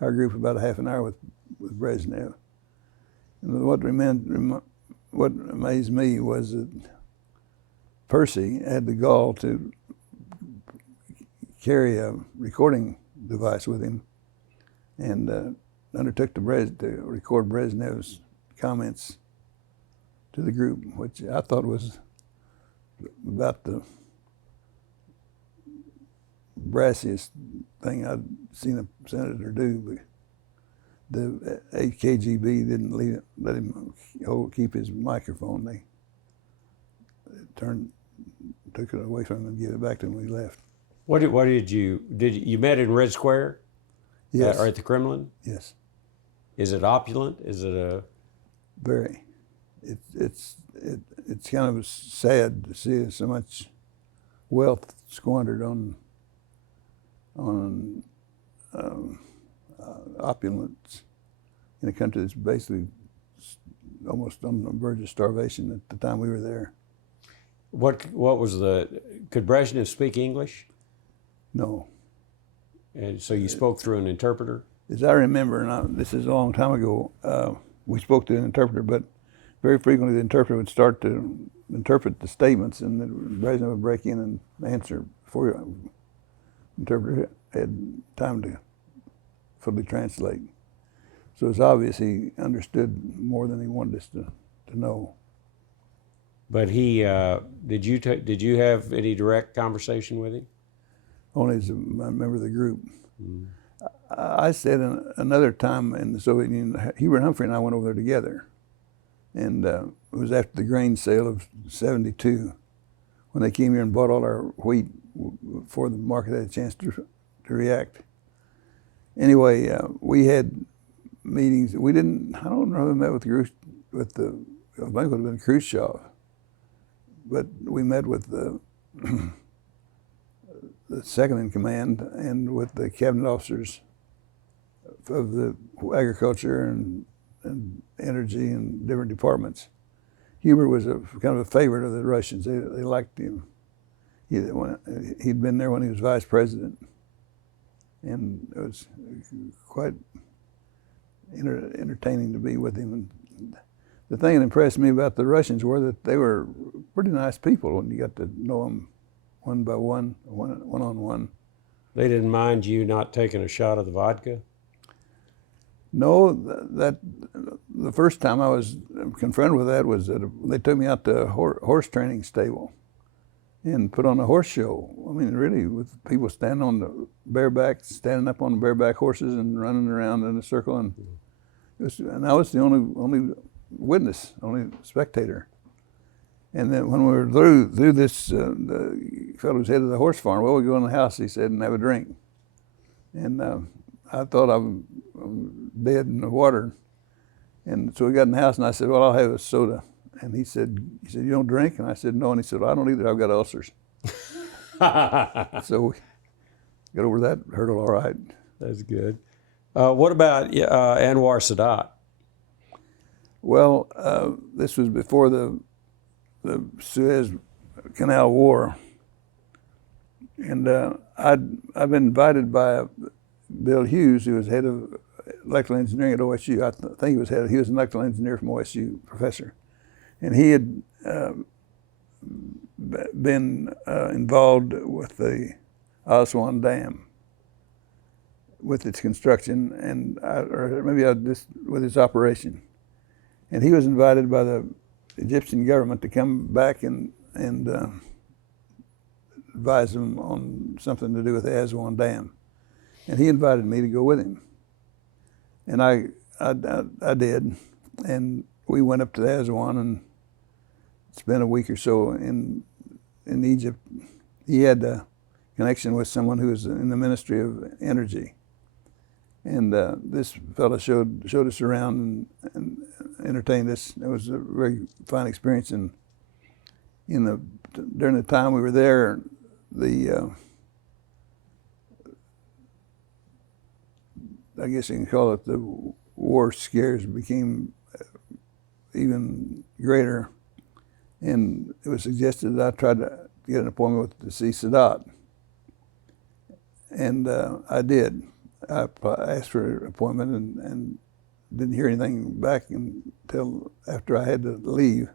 our group about a half an hour with Brezhnev. And what amazed me was that Percy had the gall to carry a recording device with him and undertook to record Brezhnev's comments to the group, which I thought was about the brassiest thing I'd seen a senator do. The KGB didn't let him keep his microphone. They took it away from him and gave it back to him when he left. What did you met in Red Square? Yes. Or at the Kremlin? Yes. Is it opulent? Is it a? Very. It's kind of sad to see so much wealth squandered on opulence in a country that's basically almost on the verge of starvation at the time we were there. What was could Brezhnev speak English? No. And so you spoke through an interpreter? As I remember, and this is a long time ago, we spoke to an interpreter, but very frequently the interpreter would start to interpret the statements, and then Brezhnev would break in and answer before the interpreter had time to fully translate. So it's obvious he understood more than he wanted us to know. But he did you have any direct conversation with him? Only as a member of the group. Mm. I said another time in the Soviet Union, Hubert Humphrey and I went over there together. And it was after the grain sale of '72 when they came here and bought all our wheat before the market had a chance to react. Anyway, we had meetings. We didn't, I don't know who met with I think it would have been Khrushchev. But we met with the second in command and with the cabinet officers of the agriculture and energy and different departments. Hubert was kind of a favorite of the Russians. They liked him. He'd been there when he was vice president, and it was quite entertaining to be with him. And the thing that impressed me about the Russians were that they were pretty nice people when you got to know them one by one, one-on-one. They didn't mind you not taking a shot of the vodka? No, that the first time I was confronted with that was that they took me out to a horse training stable and put on a horse show. I mean, really, with people standing on the standing up on bareback horses and running around in a circle, and I was the only witness, only spectator. And then when we were through this, the fellow who's head of the horse farm, well, we go in the house, he said, and have a drink. And I thought I'm dead in the water. And so we got in the house, and I said, well, I'll have a soda. And he said, you don't drink? And I said, no. And he said, well, I don't either. I've got ulcers. So we got over that hurdle all right. That's good. What about Anwar Sadat? Well, this was before the Suez Canal War. And I've been invited by Bill Hughes, who was head of electrical engineering at OSU. I think he was an electrical engineer from OSU, professor. And he had been involved with the Aswan Dam, with its construction, and with its operation. And he was invited by the Egyptian government to come back and advise them on something to do with the Aswan Dam. And he invited me to go with him. And I did. And we went up to the Aswan and spent a week or so in Egypt. He had a connection with someone who was in the Ministry of Energy. And this fellow showed us around and entertained us. It was a very fine experience. And during the time we were there, I guess you can call it, the war scares became even greater. And it was suggested that I tried to get an appointment to see Sadat. And I did. I asked for an appointment and didn't hear anything back until after I had to leave.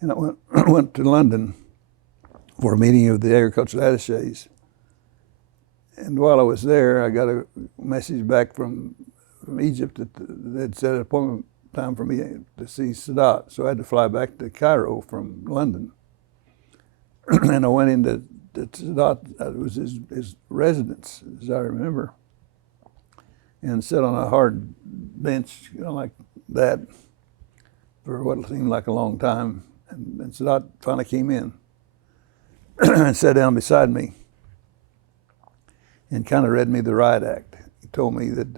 And I went to London for a meeting of the agricultural attaches. And while I was there, I got a message back from Egypt that they'd set an appointment time for me to see Sadat. So I had to fly back to Cairo from London. and I went into Sadat. It was his residence, as I remember, and sat on a hard bench, like that, for what seemed like a long time. And Sadat finally came in and sat down beside me and kind of read me the riot act. He told me that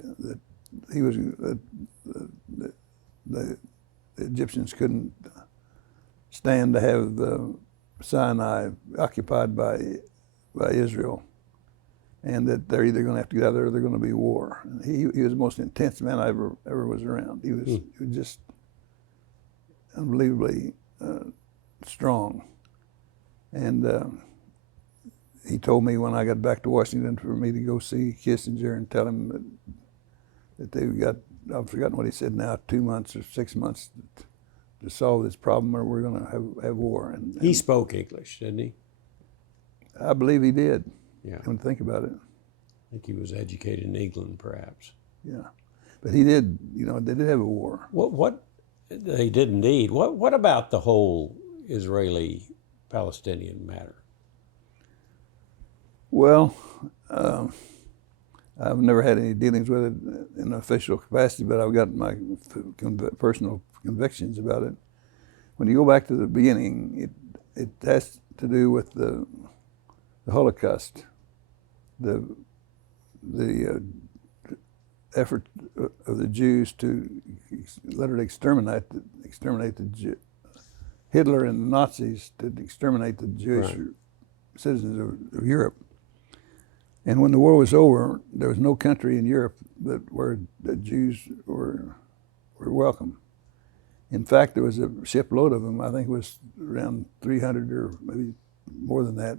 he was the Egyptians couldn't stand to have the Sinai occupied by Israel, and that they're either going to have to get out of there or they're going to be war. And he was the most intense man I ever was around. He was just unbelievably strong. And he told me when I got back to Washington for me to go see Kissinger and tell him that they've got, I've forgotten what he said now, 2 months or 6 months to solve this problem, or we're going to have war. And he spoke English, didn't he? I believe he did. Yeah. When you think about it. I think he was educated in England, perhaps. Yeah, but he did. They did have a war. What they did indeed. What about the whole Israeli-Palestinian matter? Well, I've never had any dealings with it in an official capacity, but I've got my personal convictions about it. When you go back to the beginning, it has to do with the Holocaust, the effort of the Jews to literally exterminate the Hitler and the Nazis to exterminate the Jewish citizens of Europe. And when the war was over, there was no country in Europe where the Jews were welcome. In fact, there was a shipload of them. I think it was around 300 or maybe more than that,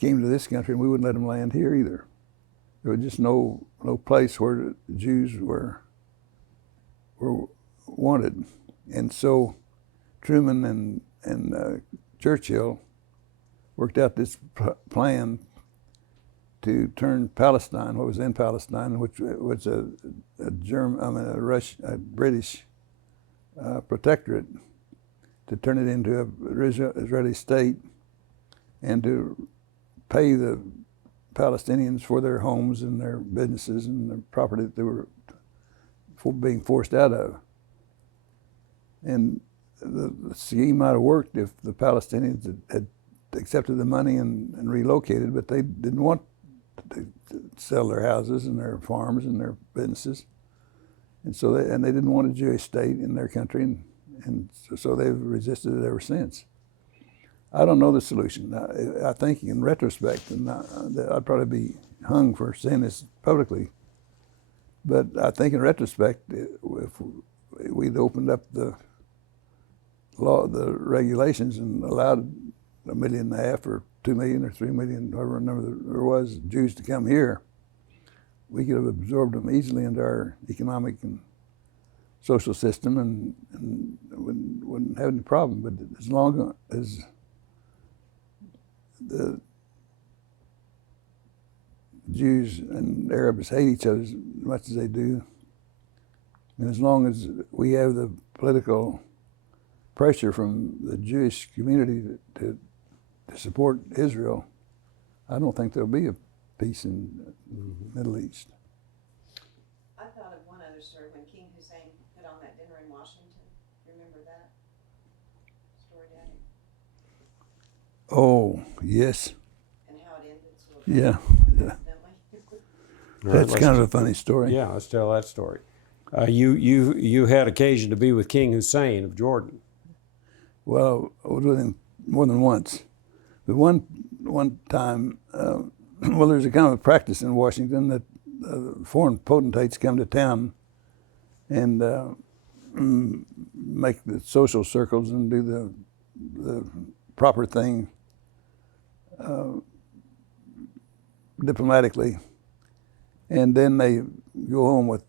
came to this country, and we wouldn't let them land here either. There was just no place where the Jews were wanted. And so Truman and Churchill worked out this plan to turn Palestine, what was in Palestine, which was a British protectorate, to turn it into an Israeli state and to pay the Palestinians for their homes and their businesses and their property that they were being forced out of. And the scheme might have worked if the Palestinians had accepted the money and relocated, but they didn't want to sell their houses and their farms and their businesses. And so they didn't want a Jewish state in their country, and so they've resisted it ever since. I don't know the solution. I think in retrospect, and I'd probably be hung for saying this publicly, but I think in retrospect, if we'd opened up the law, the regulations, and allowed 1.5 million or 2 million or 3 million, however number there was, Jews to come here, we could have absorbed them easily into our economic and social system and wouldn't have any problem. But as long as the Jews and Arabs hate each other as much as they do, and as long as we have the political pressure from the Jewish community to support Israel, I don't think there'll be a peace in the Middle East. I thought of one other story when King Hussein put on that dinner in Washington. Remember that story, Daddy? Oh, yes. And how it ended so Yeah. accidentally. That's kind of a funny story. Yeah, let's tell that story. You had occasion to be with King Hussein of Jordan. Well, I was with him more than once. But one time, well, there's a kind of a practice in Washington that foreign potentates come to town and make the social circles and do the proper thing diplomatically, and then they go home with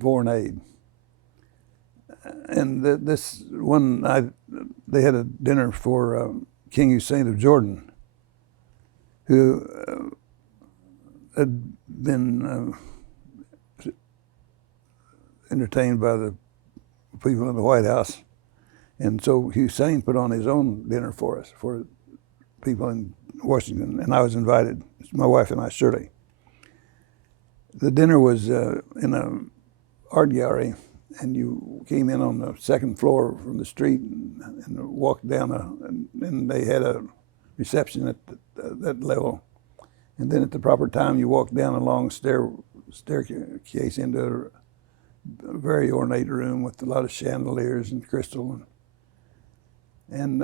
foreign aid. And this one night, they had a dinner for King Hussein of Jordan, who had been entertained by the people in the White House. And so Hussein put on his own dinner for us, for people in Washington, and I was invited. It's my wife and I, Shirley. The dinner was in an art gallery, and you came in on the second floor from the street and walked down, and they had a reception at that level. And then at the proper time, you walked down a long staircase into a very ornate room with a lot of chandeliers and crystal. And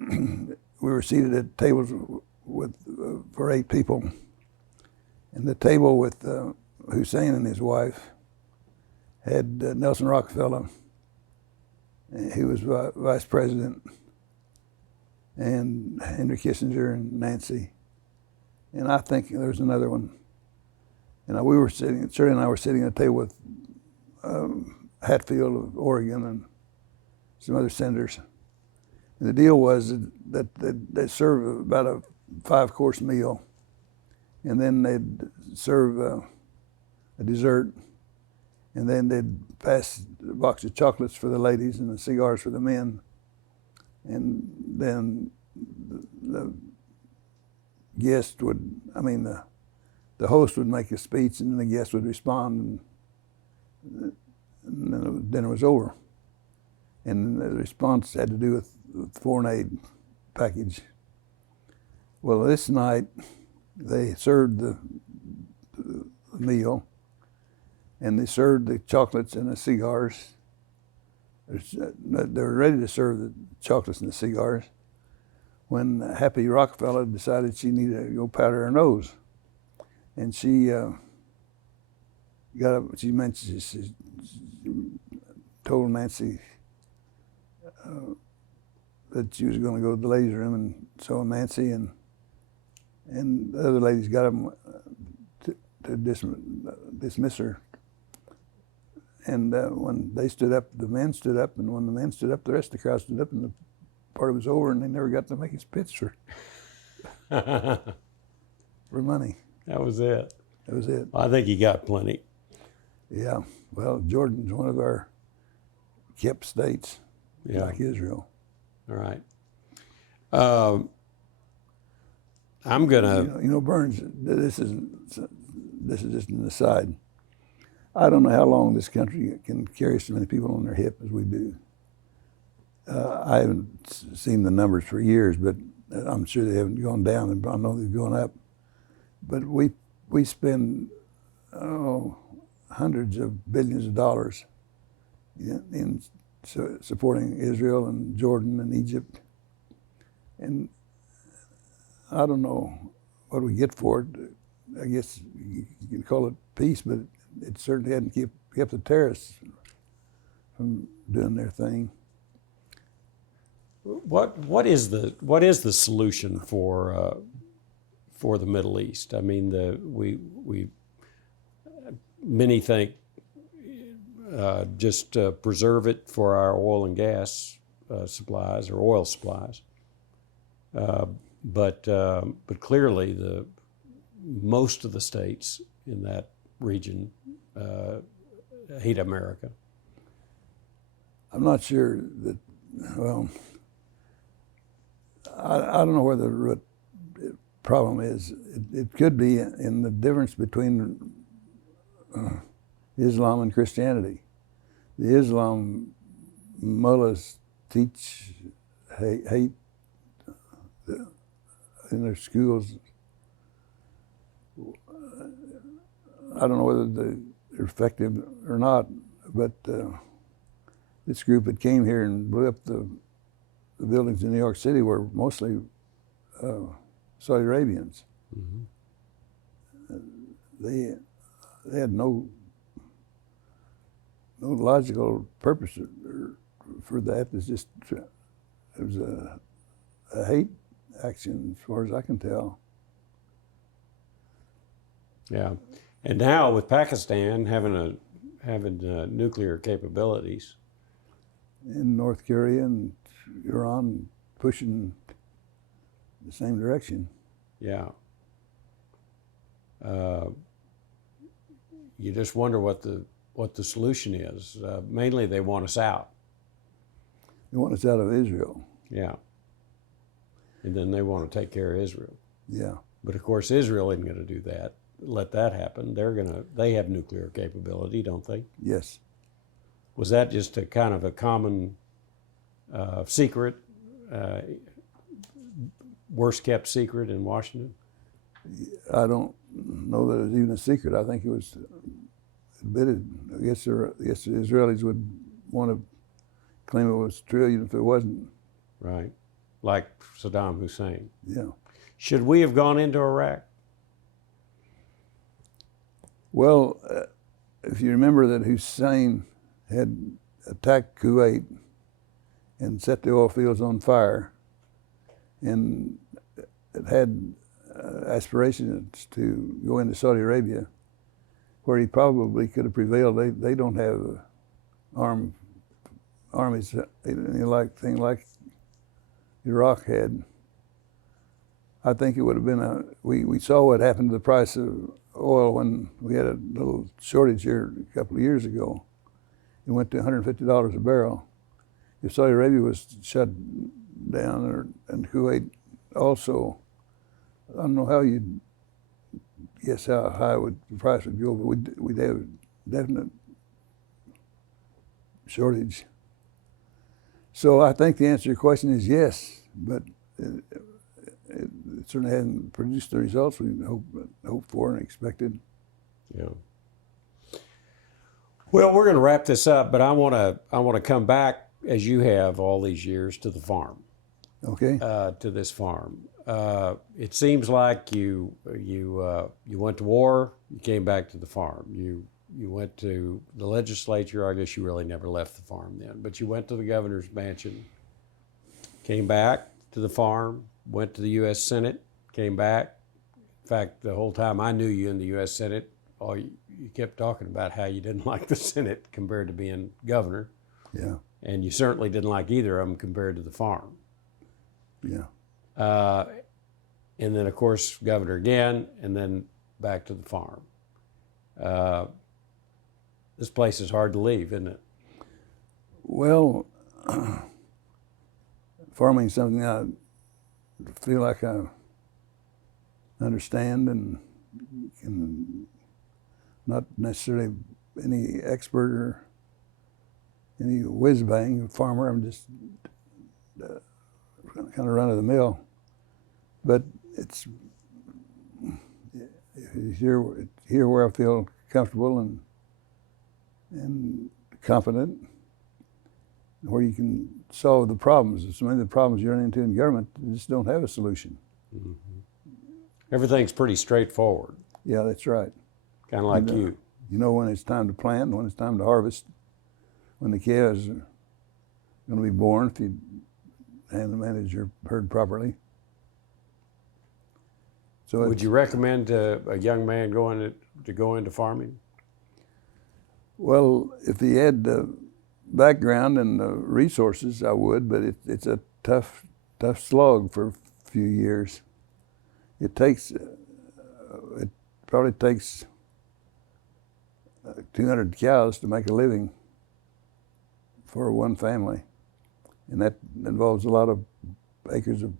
we were seated at tables for 8 people. And the table with Hussein and his wife had Nelson Rockefeller, he was vice president, and Henry Kissinger and Nancy. And I think there was another one. And we were sitting, Shirley and I were sitting at a table with Hatfield of Oregon and some other senators. And the deal was that they serve about a 5-course meal, and then they'd serve a dessert, and then they'd pass a box of chocolates for the ladies and the cigars for the men. And then the guest would, the host would make a speech, and then the guest would respond, and then the dinner was over. And the response had to do with the foreign aid package. Well, this night they served the meal, and they served the chocolates and the cigars. They were ready to serve the chocolates and the cigars when Happy Rockefeller decided she needed to go powder her nose. And she she told Nancy that she was going to go to the ladies' room, and so Nancy and the other ladies got them to dismiss her. And when they stood up, the men stood up, and when the men stood up, the rest of the crowd stood up, and the party was over, and they never got to make his pitch for money. That was it. That was it. I think he got plenty. Yeah. Well, Jordan's one of our kept states, Yeah. like Israel. All right. I'm gonna. You know, Burns. This is just an aside. I don't know how long this country can carry so many people on their hip as we do. I haven't seen the numbers for years, but I'm sure they haven't gone down, and I know they've gone up. But we spend hundreds of billions of dollars in supporting Israel and Jordan and Egypt, and I don't know what we get for it. I guess you can call it peace, but it certainly hadn't kept the terrorists from doing their thing. What is the solution for the Middle East? I mean, many think just preserve it for our oil and gas supplies or oil supplies, but clearly most of the states in that region hate America. I'm not sure that. Well, I don't know where the root problem is. It could be in the difference between Islam and Christianity. The Islam mullahs teach hate in their schools. I don't know whether they're effective or not, but this group that came here and blew up the buildings in New York City were mostly Saudi Arabians. Mm-hmm. They had no logical purpose for that. It was a hate action, as far as I can tell. Yeah, and now with Pakistan having nuclear capabilities, in North Korea and Iran pushing the same direction. Yeah. You just wonder what the solution is. Mainly, they want us out. They want us out of Israel. Yeah. and then they want to take care of Israel. Yeah. But of course, Israel isn't going to do that. Let that happen. They have nuclear capability, don't they? Yes. Was that just a kind of a common secret, worst kept secret in Washington? I don't know that it's even a secret. I think it was admitted. I guess the Israelis would want to claim it was true even if it wasn't. Right. Like Saddam Hussein. Yeah. Should we have gone into Iraq? Well, if you remember that Hussein had attacked Kuwait and set the oil fields on fire, and it had aspirations to go into Saudi Arabia, where he probably could have prevailed. They don't have armies anything like Iraq had. I think it would have been we saw what happened to the price of oil when we had a little shortage here a couple of years ago. It went to $150 a barrel. If Saudi Arabia was shut down, and Kuwait also, I don't know how you'd guess how high the price would go, but we'd have a definite shortage. So I think the answer to your question is yes, but it certainly hasn't produced the results we hoped for and expected. Yeah. Well, we're going to wrap this up, but I want to come back, as you have all these years, to the farm. Okay. To this farm. It seems like you went to war, you came back to the farm. You went to the legislature. I guess you really never left the farm then, but you went to the governor's mansion, came back to the farm, went to the U.S. Senate, came back. In fact, the whole time I knew you in the U.S. Senate, you kept talking about how you didn't like the Senate compared to being governor. Yeah. And you certainly didn't like either of them compared to the farm. Yeah. And then, of course, governor again, and then back to the farm. This place is hard to leave, isn't it? Well, farming is something I feel like I understand and can not necessarily any expert or any whiz-bang farmer. I'm just kind of run of the mill. But it's here where I feel comfortable and confident, where you can solve the problems. So many of the problems you run into in government just don't have a solution. Mm-hmm. Everything's pretty straightforward. Yeah, that's right. Kind of like you. You know when it's time to plant, when it's time to harvest, when the calves are going to be born if you manage your herd properly. So would you recommend to a young man to go into farming? Well, if he had the background and the resources, I would, but it's a tough slog for a few years. It probably takes 200 cows to make a living for one family, and that involves a lot of acres of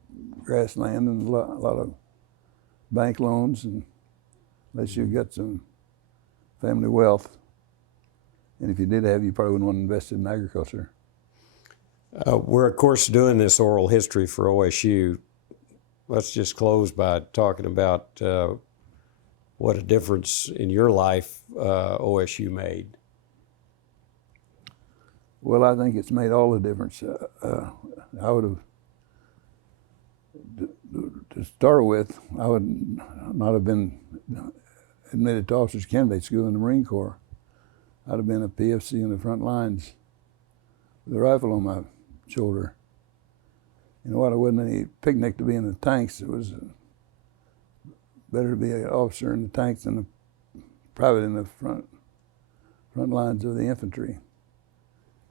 grassland and a lot of bank loans, and unless you've got some family wealth. And if you did have, you probably wouldn't want to invest in agriculture. We're, of course, doing this oral history for OSU. Let's just close by talking about what a difference in your life OSU made. Well, I think it's made all the difference. I would have, to start with, I would not have been admitted to officers candidate school in the Marine Corps. I'd have been a PFC in the front lines with a rifle on my shoulder. You know what, it wasn't any picnic to be in the tanks. It was better to be an officer in the tanks than a private in the front lines of the infantry.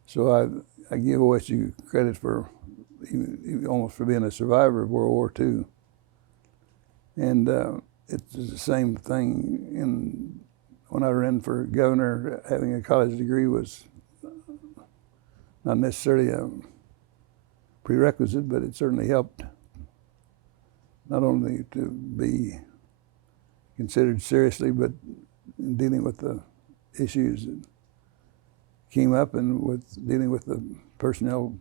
So I give OSU credit for almost for being a survivor of World War II. And it's the same thing when I ran for governor. Having a college degree was not necessarily a prerequisite, but it certainly helped not only to be considered seriously, but in dealing with the issues that came up and with dealing with the personnel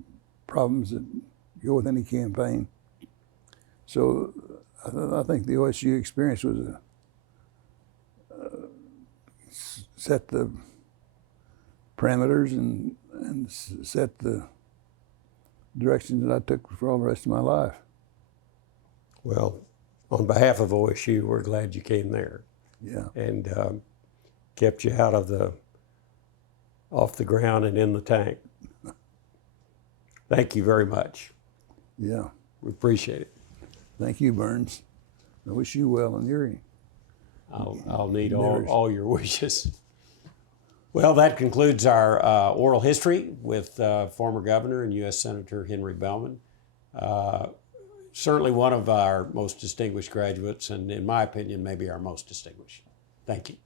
problems that go with any campaign. So I think the OSU experience was set the parameters and set the direction that I took for all the rest of my life. Well, on behalf of OSU, we're glad you came there. Yeah. And kept you off the ground and in the tank. Thank you very much. Yeah. We appreciate it. Thank you, Burns. I wish you well in your I'll need all your wishes. Well, that concludes our oral history with former Governor and U.S. Senator Henry Bellmon. Certainly one of our most distinguished graduates, and in my opinion, maybe our most distinguished. Thank you.